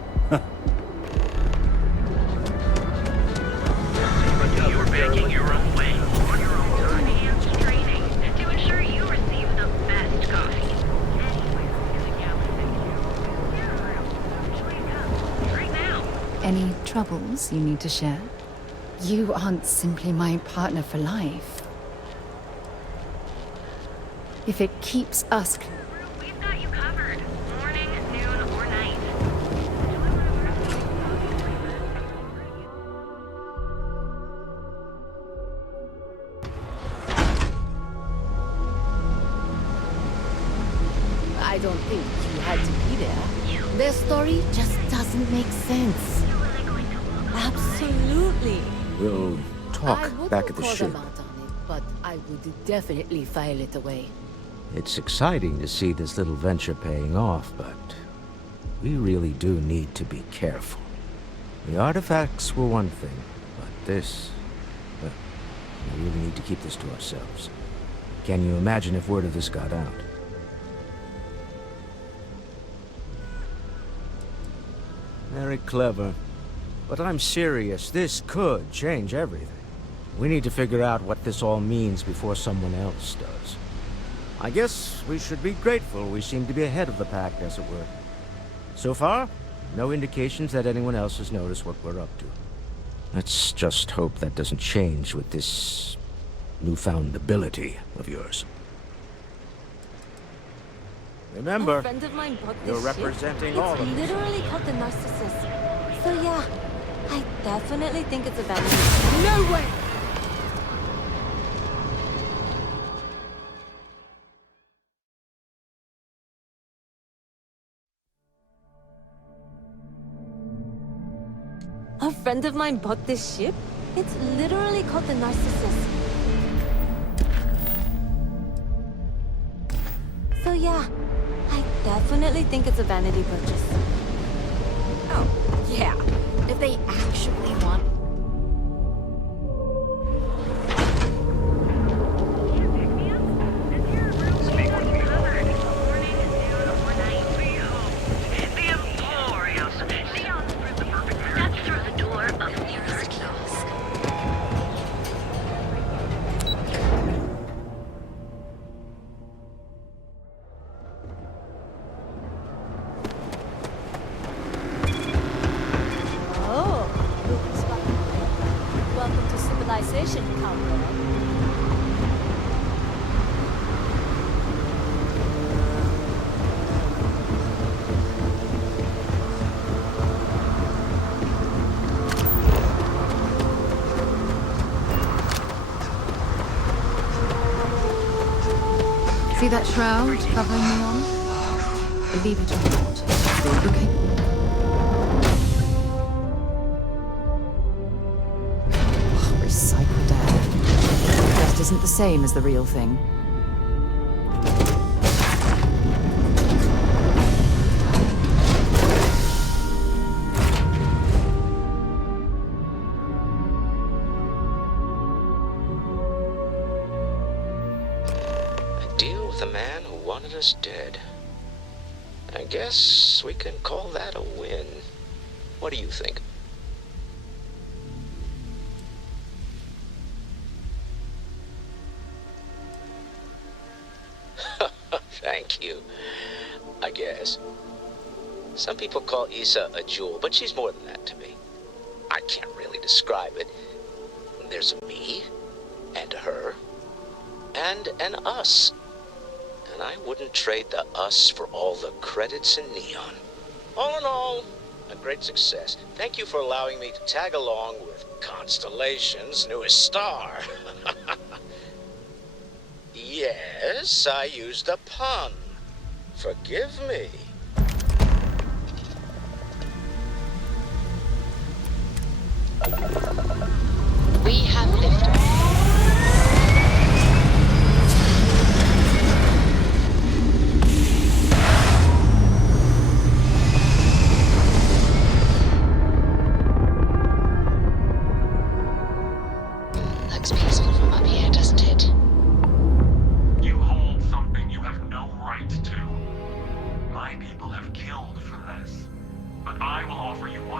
You're making your own way on your own time. Enhanced training to ensure you receive the best coffee. Right now. Any troubles you need to share? You aren't simply my partner for life. If it keeps us... We've got you covered. Morning, noon, or night. I don't think you had to be there. Their story just doesn't make sense. Absolutely. We'll talk I would back at the call ship. them out on it, but I would definitely file it away. It's exciting to see this little venture paying off, but we really do need to be careful. The artifacts were one thing, but this... well, we really need to keep this to ourselves. Can you imagine if word of this got out? Very clever. But I'm serious. This could change everything. We need to figure out what this all means before someone else does. I guess we should be grateful we seem to be ahead of the pack, as it were. So far, no indications that anyone else has noticed what we're up to. Let's just hope that doesn't change with this newfound ability of yours. Remember, A friend of mine bought this you're ship. representing all of us. It's literally called the Narcissus. So yeah, I definitely think it's a vanity. No way! A friend of mine bought this ship. It's literally called the Narcissus. So yeah, I definitely think it's a vanity purchase. Oh, yeah. If they actually want... Welcome to civilization, cowboy. See that shroud covering me on? Believe it or not, you're looking... Recycled air. Just isn't the same as the real thing. A deal with a man who wanted us dead. I guess we can call that a win. What do you think? Thank you. I guess. Some people call Issa a jewel, but she's more than that to me. I can't really describe it. There's a me, and a her, and an us. And I wouldn't trade the us for all the credits in Neon. All in all, a great success. Thank you for allowing me to tag along with Constellation's newest star. Yes, I used a pun. Forgive me. We have liftoff.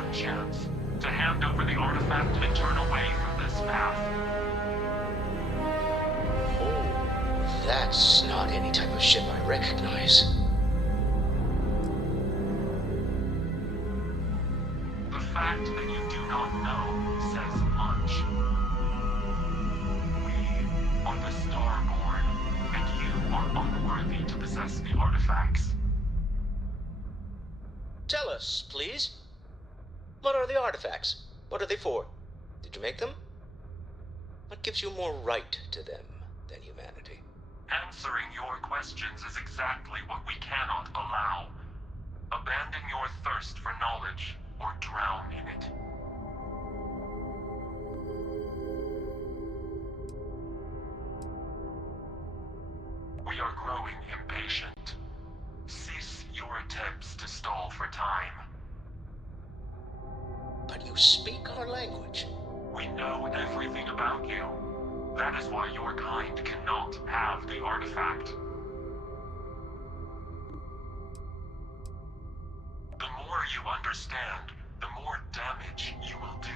one chance to hand over the artifact and turn away from this path. Oh, that's not any type of ship I recognize. The fact that you do not know says much. We are the Starborn, and you are unworthy to possess the artifacts. Tell us, please. What are the artifacts? What are they for? Did you make them? What gives you more right to them than humanity? Answering your questions is exactly what we cannot allow. Abandon your thirst for knowledge, or drown in it. We are growing impatient. Cease your attempts to stall for time. But you speak our language. We know everything about you. That is why your kind cannot have the artifact. The more you understand, the more damage you will do.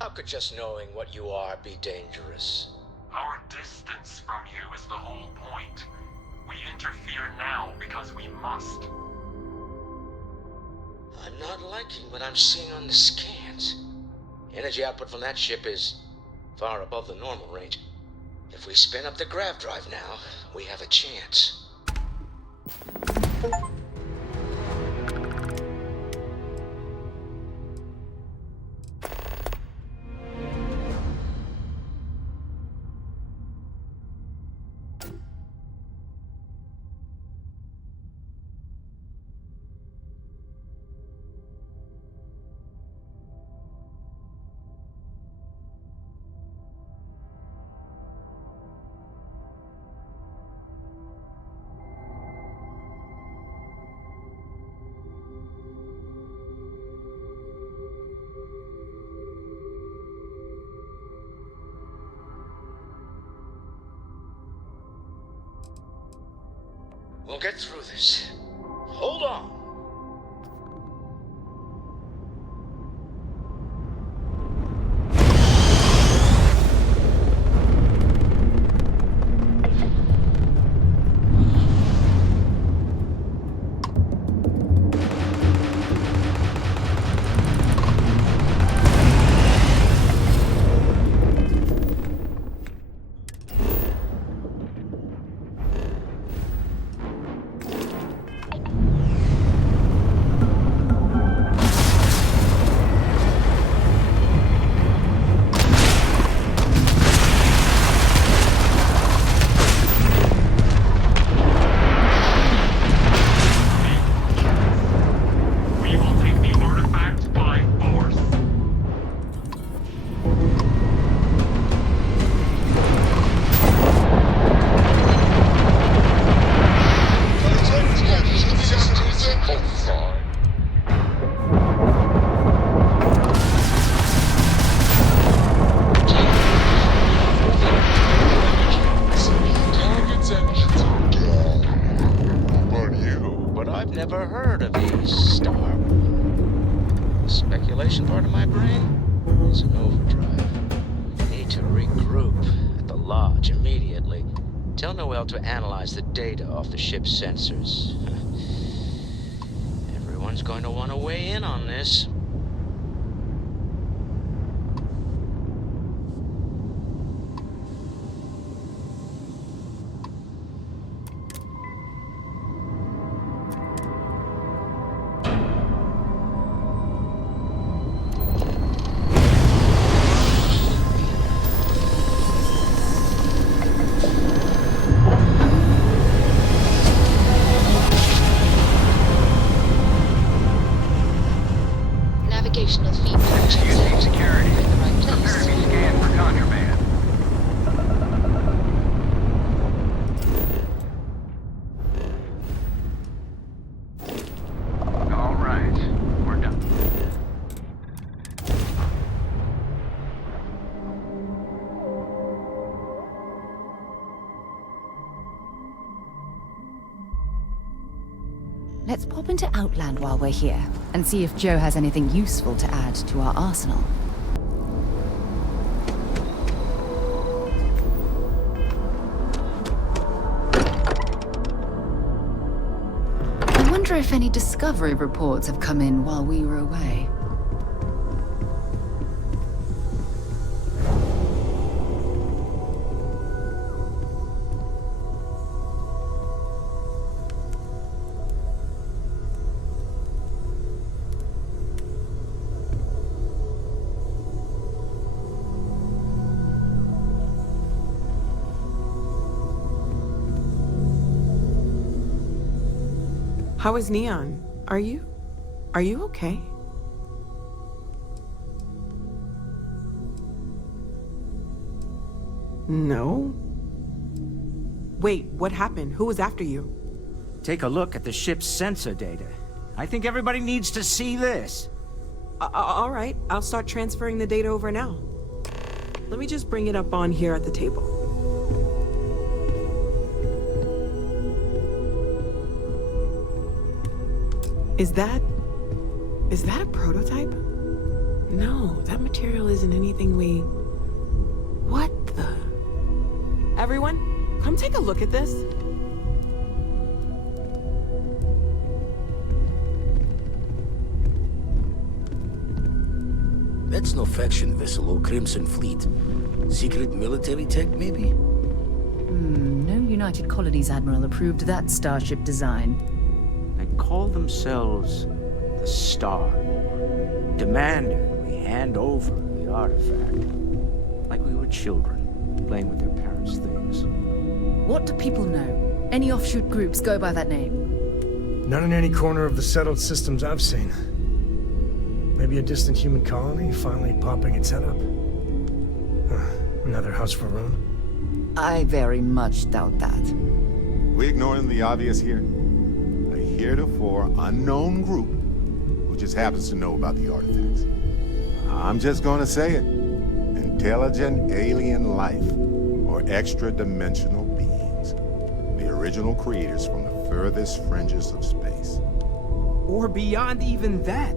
How could just knowing what you are be dangerous? Our distance from you is the whole point. We interfere now because we must. I'm not liking what I'm seeing on the scans. Energy output from that ship is far above the normal range. If we spin up the grav drive now, we have a chance. We'll get through this. Hold on. Never heard of these Starborn. The speculation part of my brain is in overdrive. Need to regroup at the lodge immediately. Tell Noel to analyze the data off the ship's sensors. Everyone's going to want to weigh in on this. Let's pop into Outland while we're here, and see if Joe has anything useful to add to our arsenal. I wonder if any discovery reports have come in while we were away. How is Neon? Are you okay? No? Wait, what happened? Who was after you? Take a look at the ship's sensor data. I think everybody needs to see this. All right, I'll start transferring the data over now. Let me just bring it up on here at the table. Is that a prototype? No, that material isn't anything we... What the... Everyone, come take a look at this. That's no faction vessel or Crimson Fleet. Secret military tech, maybe? No United Colonies Admiral approved that starship design. They call themselves the Starborn. Demanding we hand over the artifact. Like we were children, playing with their parents' things. What do people know? Any offshoot groups go by that name? Not in any corner of the settled systems I've seen. Maybe a distant human colony finally popping its head up. Another house for Rune. I very much doubt that. We ignoring the obvious here? A heretofore unknown group who just happens to know about the artifacts. I'm just gonna say it. Intelligent alien life, or extra-dimensional beings. The original creators from the furthest fringes of space. Or beyond even that.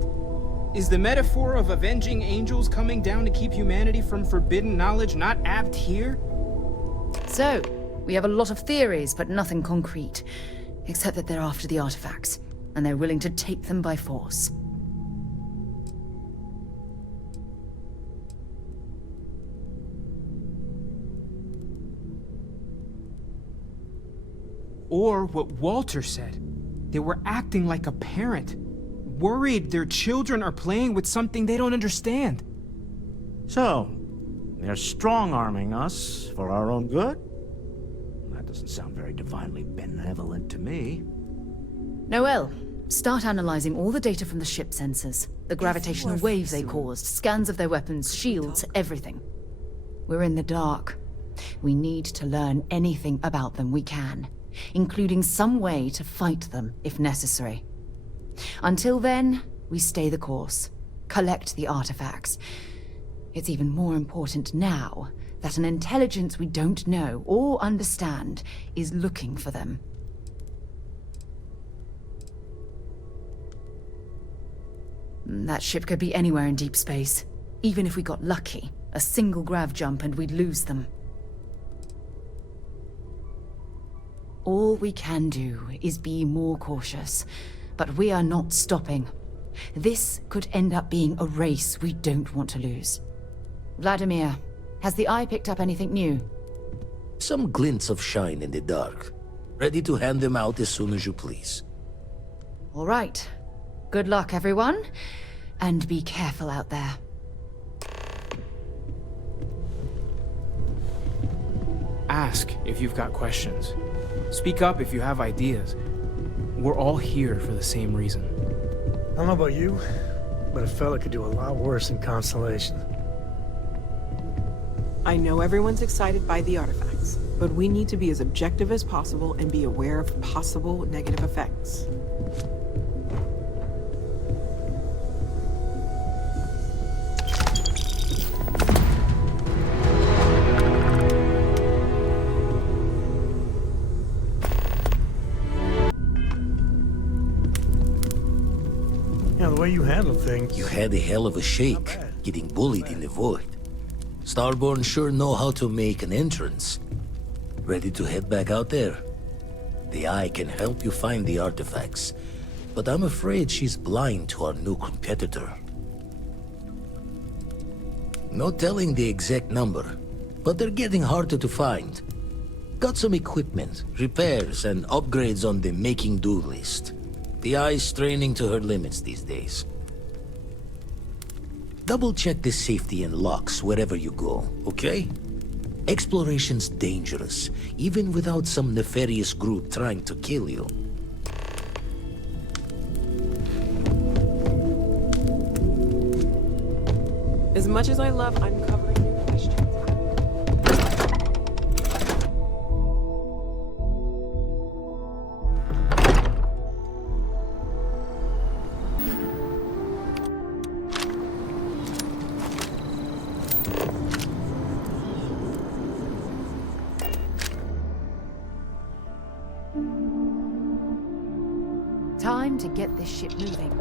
Is the metaphor of avenging angels coming down to keep humanity from forbidden knowledge not apt here? So, we have a lot of theories, but nothing concrete. Except that they're after the artifacts, and they're willing to take them by force. Or what Walter said. They were acting like a parent. Worried their children are playing with something they don't understand. So, they're strong-arming us for our own good? That doesn't sound very divinely benevolent to me. Noel, start analyzing all the data from the ship sensors. The gravitational waves they caused, scans of their weapons, shields, everything. We're in the dark. We need to learn anything about them we can, including some way to fight them if necessary. Until then, we stay the course, collect the artifacts. It's even more important now that an intelligence we don't know or understand is looking for them. That ship could be anywhere in deep space. Even if we got lucky, a single grav jump and we'd lose them. All we can do is be more cautious. But we are not stopping. This could end up being a race we don't want to lose. Vladimir, has the Eye picked up anything new? Some glints of shine in the dark. Ready to hand them out as soon as you please. All right. Good luck, everyone. And be careful out there. Ask if you've got questions. Speak up if you have ideas. We're all here for the same reason. I don't know about you, but a fella could do a lot worse in Constellation. I know everyone's excited by the artifacts, but we need to be as objective as possible and be aware of possible negative effects. way you handle things. You had a hell of a shake, getting bullied in the void. Starborn sure know how to make an entrance. Ready to head back out there? The Eye can help you find the artifacts, but I'm afraid she's blind to our new competitor. No telling the exact number, but they're getting harder to find. Got some equipment, repairs, and upgrades on the making do list. The Eye's straining to her limits these days. Double check the safety and locks wherever you go, okay? Exploration's dangerous, even without some nefarious group trying to kill you. As much as I love uncovering new questions. Time to get this ship moving.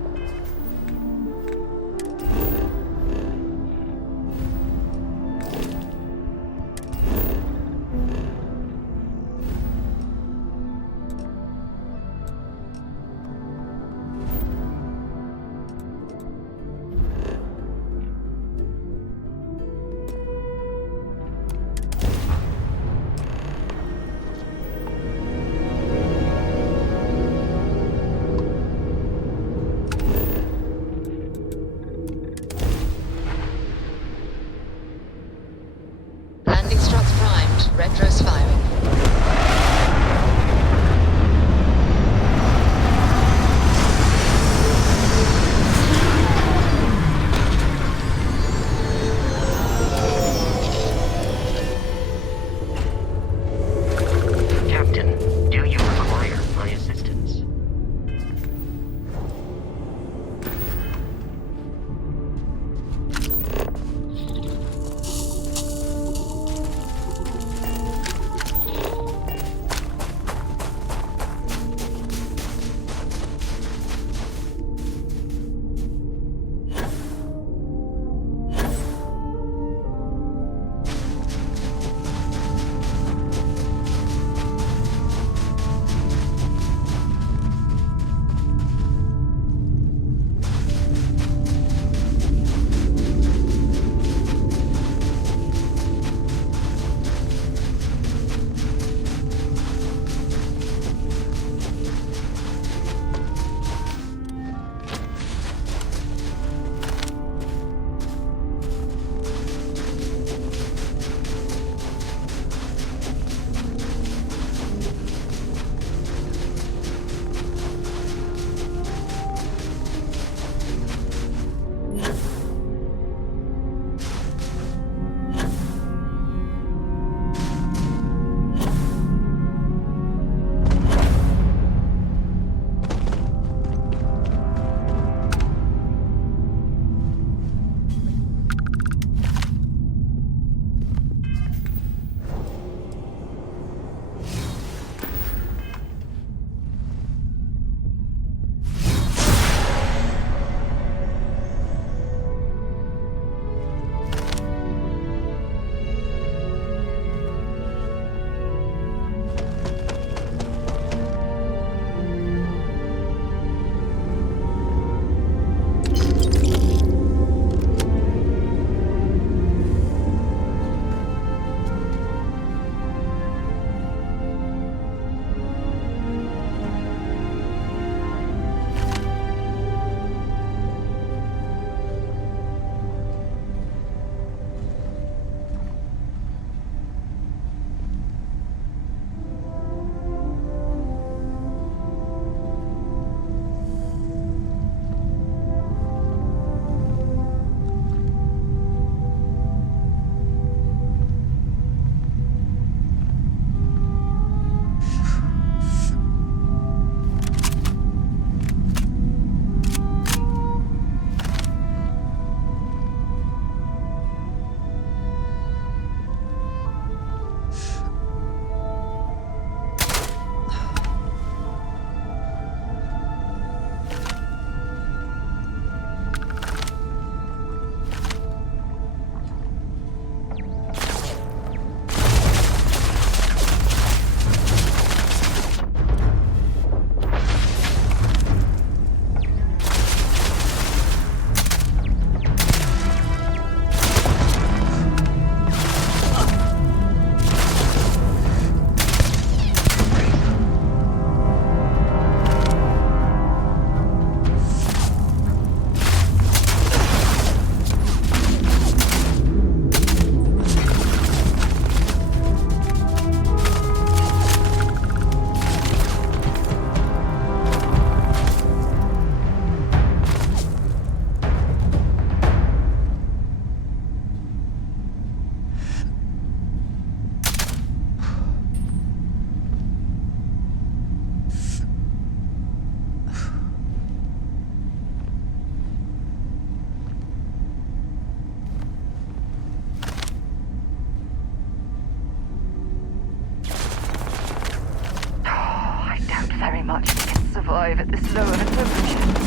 much they can survive at this low of a temperature.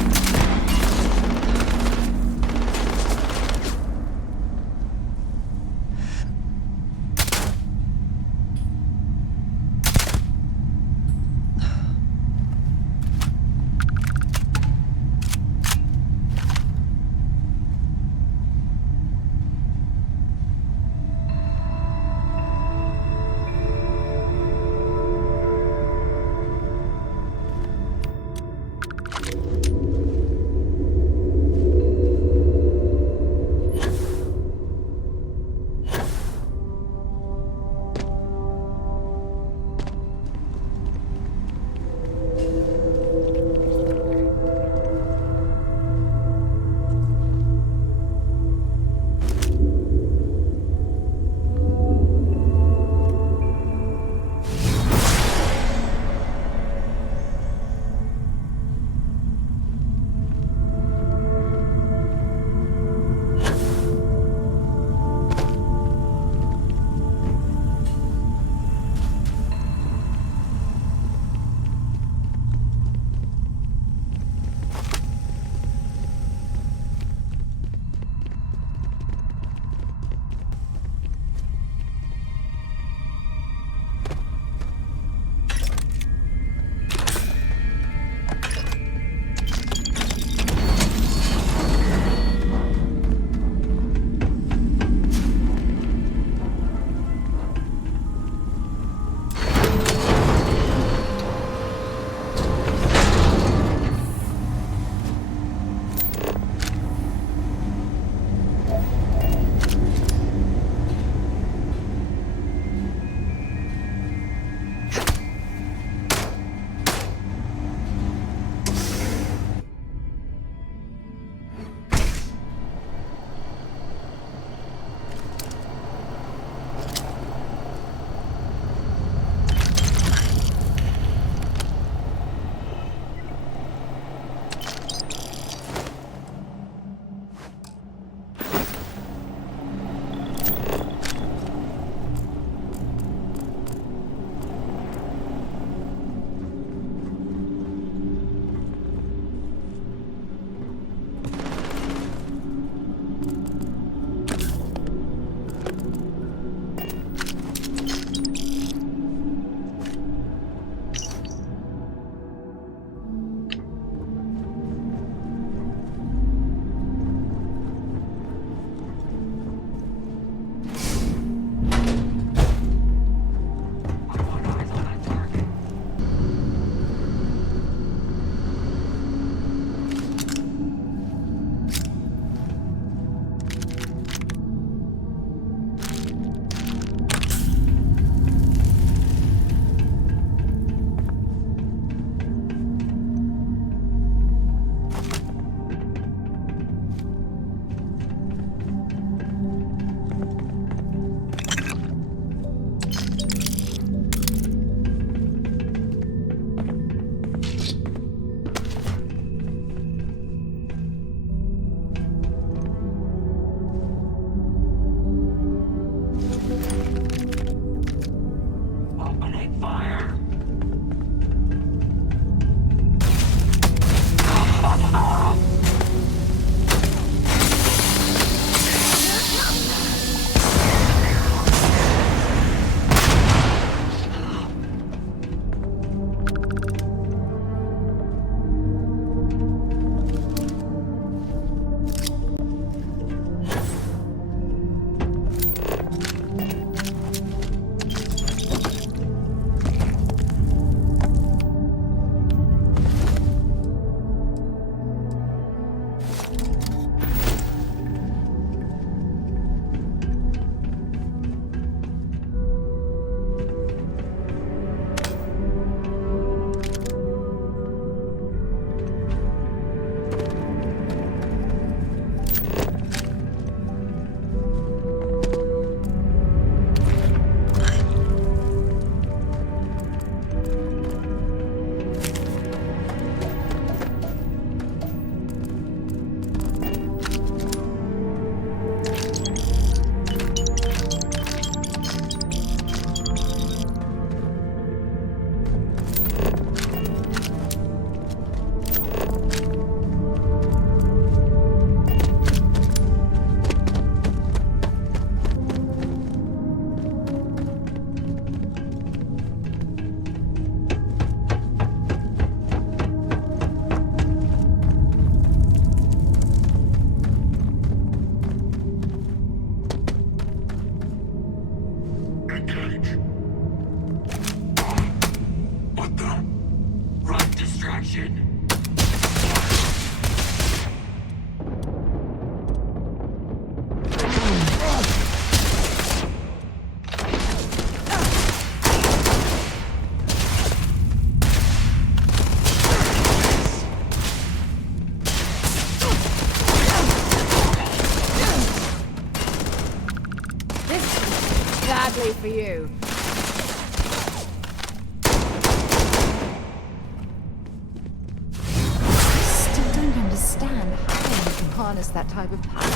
action. Badly for you. I still don't understand how you can harness that type of power.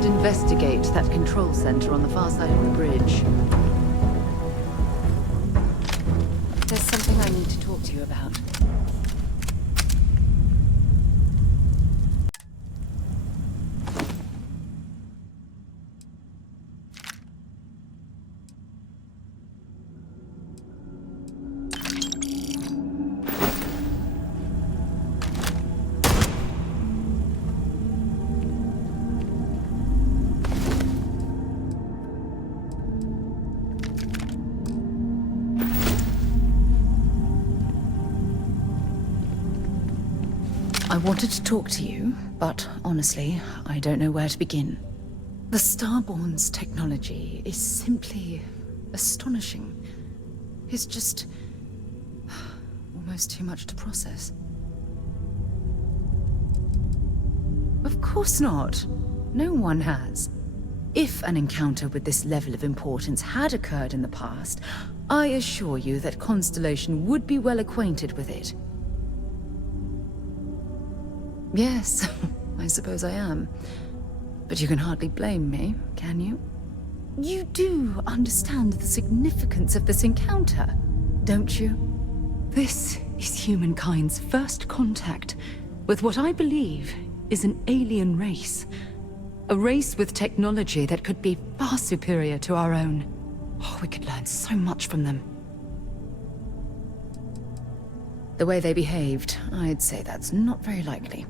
Investigate that control center on the far side of the bridge. There's something I need to talk to you about. I wanted to talk to you, but honestly, I don't know where to begin. The Starborn's technology is simply astonishing. It's just almost too much to process. Of course not. No one has. If an encounter with this level of importance had occurred in the past, I assure you that Constellation would be well acquainted with it. Yes, I suppose I am. But you can hardly blame me, can you? You do understand the significance of this encounter, don't you? This is humankind's first contact with what I believe is an alien race. A race with technology that could be far superior to our own. Oh, we could learn so much from them. The way they behaved, I'd say that's not very likely.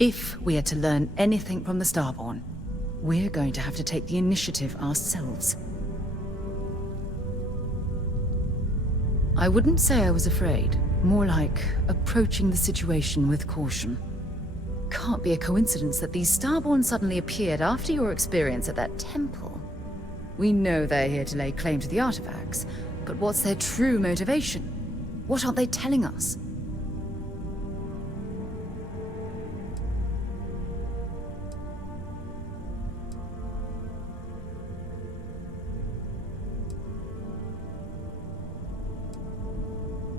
If we are to learn anything from the Starborn, we're going to have to take the initiative ourselves. I wouldn't say I was afraid, more like approaching the situation with caution. Can't be a coincidence that these Starborn suddenly appeared after your experience at that temple. We know they're here to lay claim to the artifacts, but what's their true motivation? What aren't they telling us?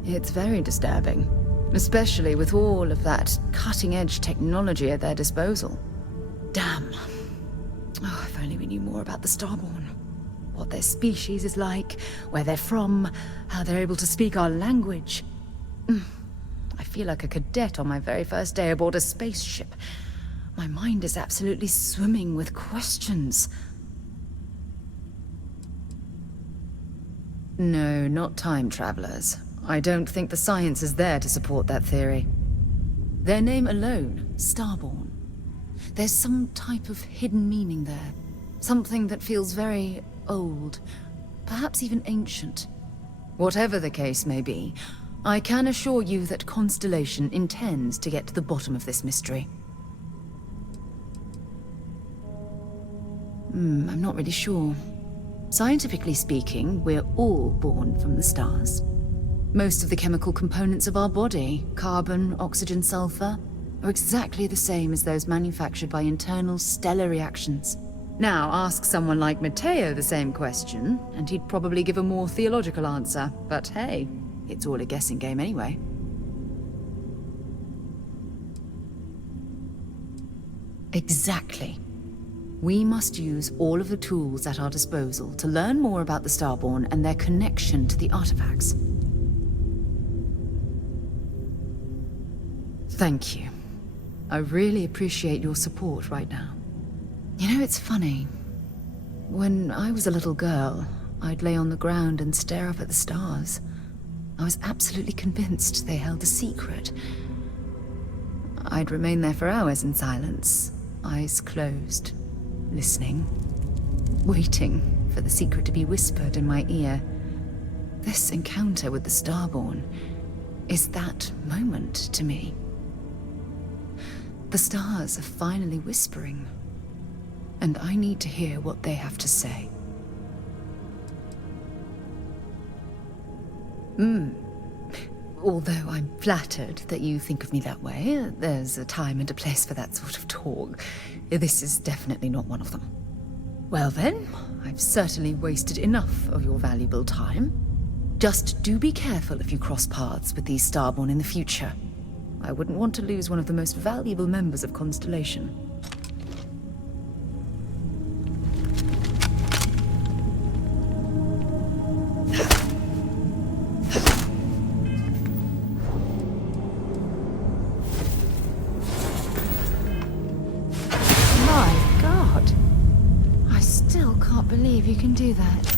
It's very disturbing, especially with all of that cutting-edge technology at their disposal. Damn. Oh, if only we knew more about the Starborn. What their species is like, where they're from, how they're able to speak our language. I feel like a cadet on my very first day aboard a spaceship. My mind is absolutely swimming with questions. No, not time travelers. I don't think the science is there to support that theory. Their name alone, Starborn. There's some type of hidden meaning there. Something that feels very old, perhaps even ancient. Whatever the case may be, I can assure you that Constellation intends to get to the bottom of this mystery. I'm not really sure. Scientifically speaking, we're all born from the stars. Most of the chemical components of our body, carbon, oxygen, sulfur, are exactly the same as those manufactured by internal stellar reactions. Now, ask someone like Matteo the same question, and he'd probably give a more theological answer. But hey, it's all a guessing game anyway. Exactly. We must use all of the tools at our disposal to learn more about the Starborn and their connection to the artifacts. Thank you. I really appreciate your support right now. You know, it's funny. When I was a little girl, I'd lay on the ground and stare up at the stars. I was absolutely convinced they held a secret. I'd remain there for hours in silence, eyes closed, listening, waiting for the secret to be whispered in my ear. This encounter with the Starborn is that moment to me. The stars are finally whispering, and I need to hear what they have to say. Although I'm flattered that you think of me that way, there's a time and a place for that sort of talk. This is definitely not one of them. Well then, I've certainly wasted enough of your valuable time. Just do be careful if you cross paths with these Starborn in the future. I wouldn't want to lose one of the most valuable members of Constellation. My God! I still can't believe you can do that.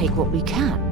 take what we can.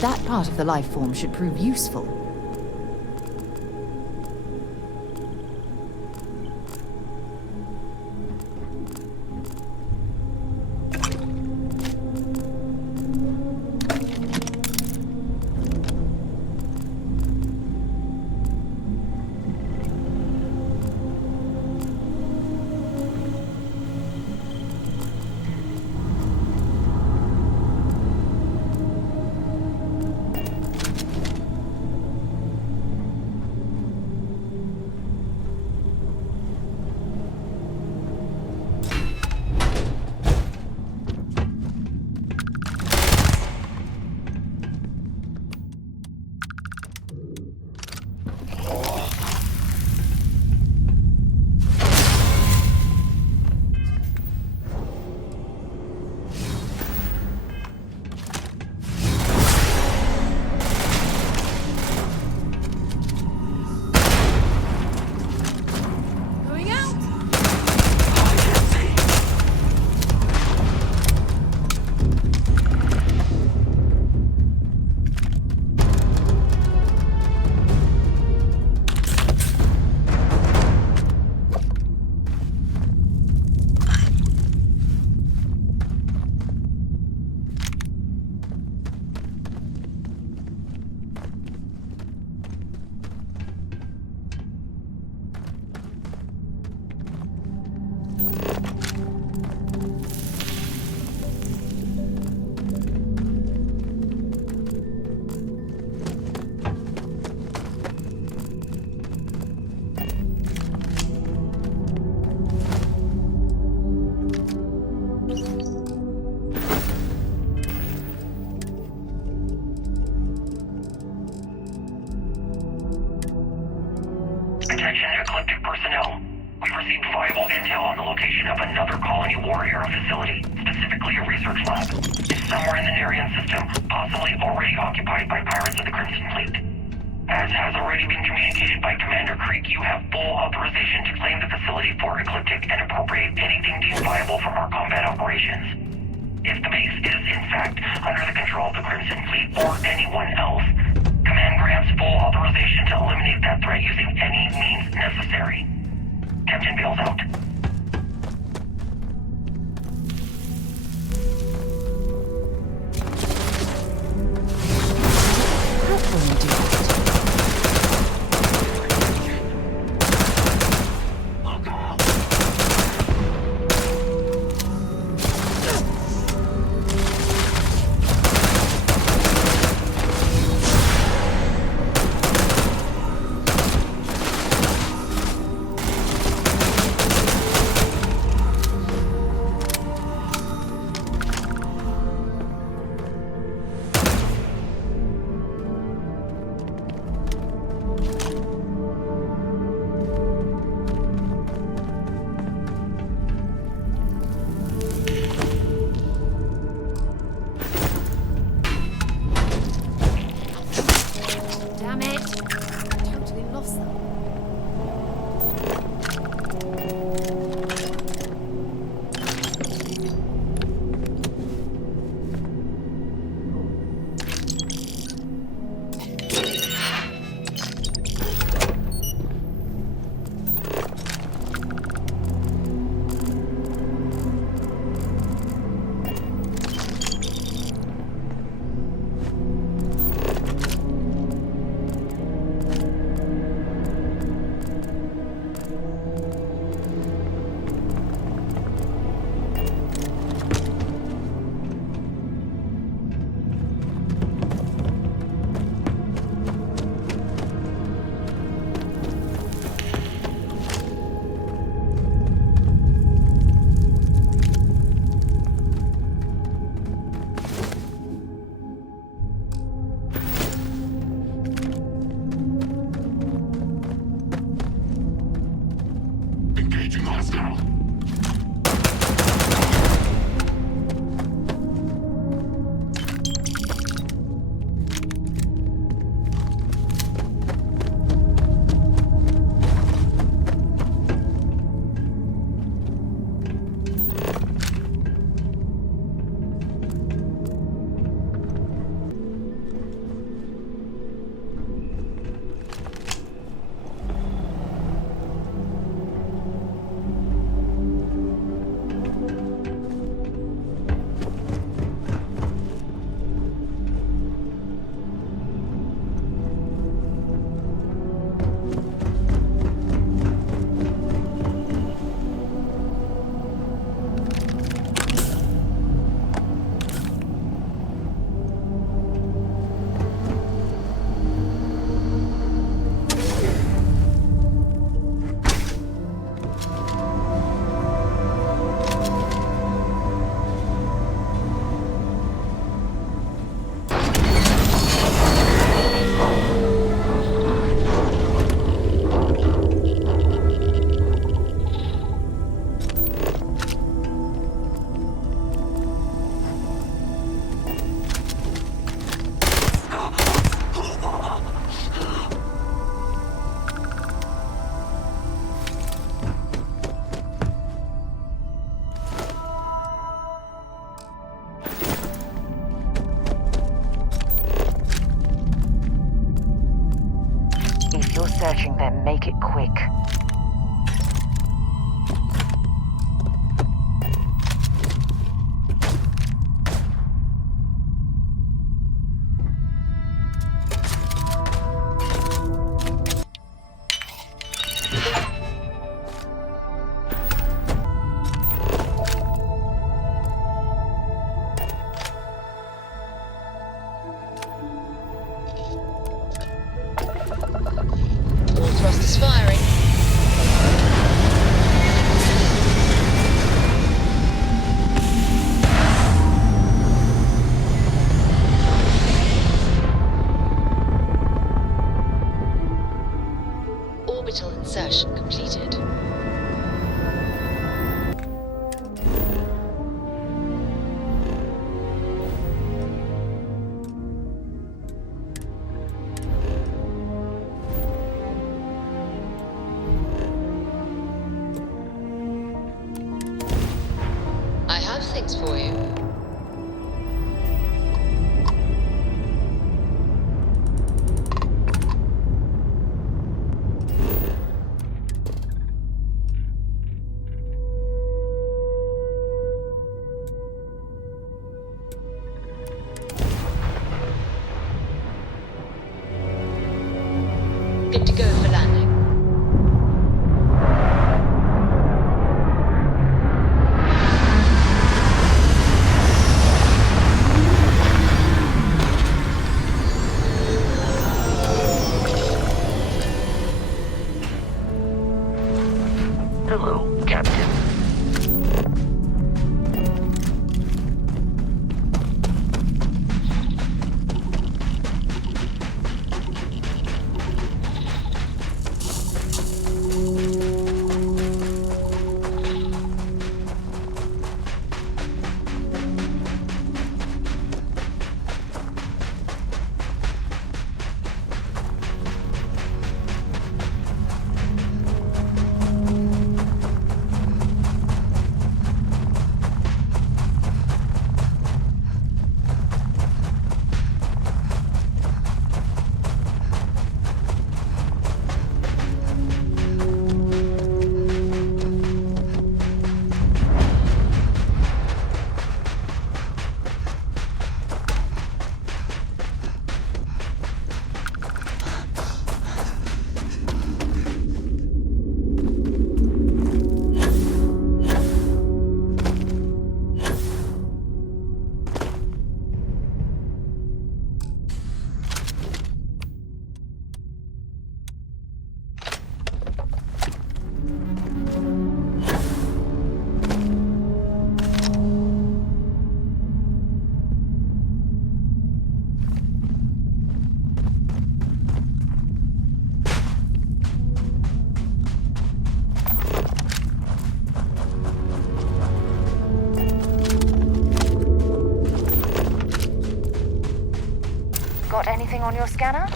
That part of the life form should prove useful. As has already been communicated by Commander Creek, you have full authorization to claim the facility for Ecliptic and appropriate anything deemed viable from our combat operations. If the base is, in fact, under the control of the Crimson Fleet or anyone else, Command grants full authorization to eliminate that threat using any means necessary. Captain Bales out. Damn it! I totally lost them. Engaging hostile. If you're searching them, make it quick. All thrusters firing. artifacts for you. Good to go for landing. Hello, Captain. Got anything on your scanner?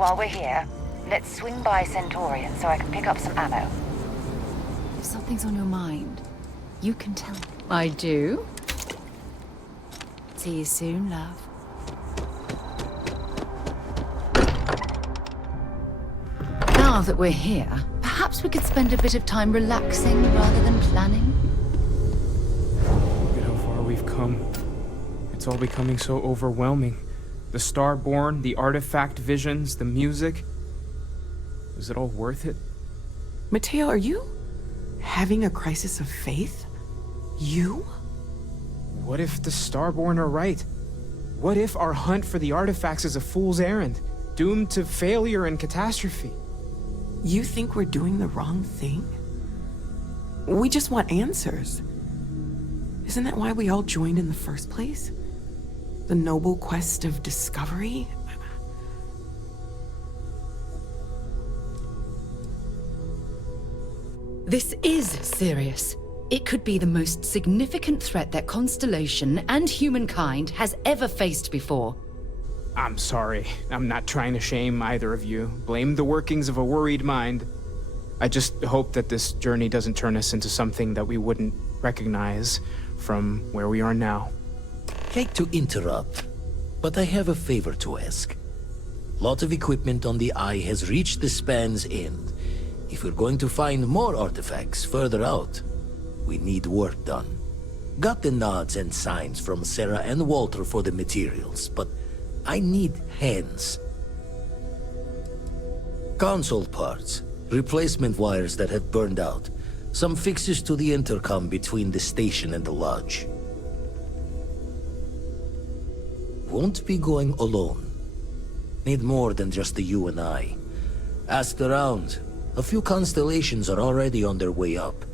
while we're here, let's swing by Centaurian so I can pick up some ammo. If something's on your mind, you can tell me. I do. See you soon, love. Now that we're here, perhaps we could spend a bit of time relaxing rather than planning. Look at how far we've come. It's all becoming so overwhelming. The Starborn, the artifact visions, the music. Is it all worth it? Mateo, are you having a crisis of faith? You? What if the Starborn are right? What if our hunt for the artifacts is a fool's errand, doomed to failure and catastrophe? You think we're doing the wrong thing? We just want answers. Isn't that why we all joined in the first place? The noble quest of discovery? This is serious. It could be the most significant threat that Constellation and humankind has ever faced before. I'm sorry. I'm not trying to shame either of you. Blame the workings of a worried mind. I just hope that this journey doesn't turn us into something that we wouldn't recognize from where we are now. Hate to interrupt, but I have a favor to ask. Lot of equipment on the Eye has reached the span's end. If we're going to find more artifacts further out, we need work done. Got the nods and signs from Sarah and Walter for the materials, but I need hands. Console parts, replacement wires that have burned out, some fixes to the intercom between the station and the lodge. Won't be going alone. Need more than just the you and I. Asked around. A few constellations are already on their way up.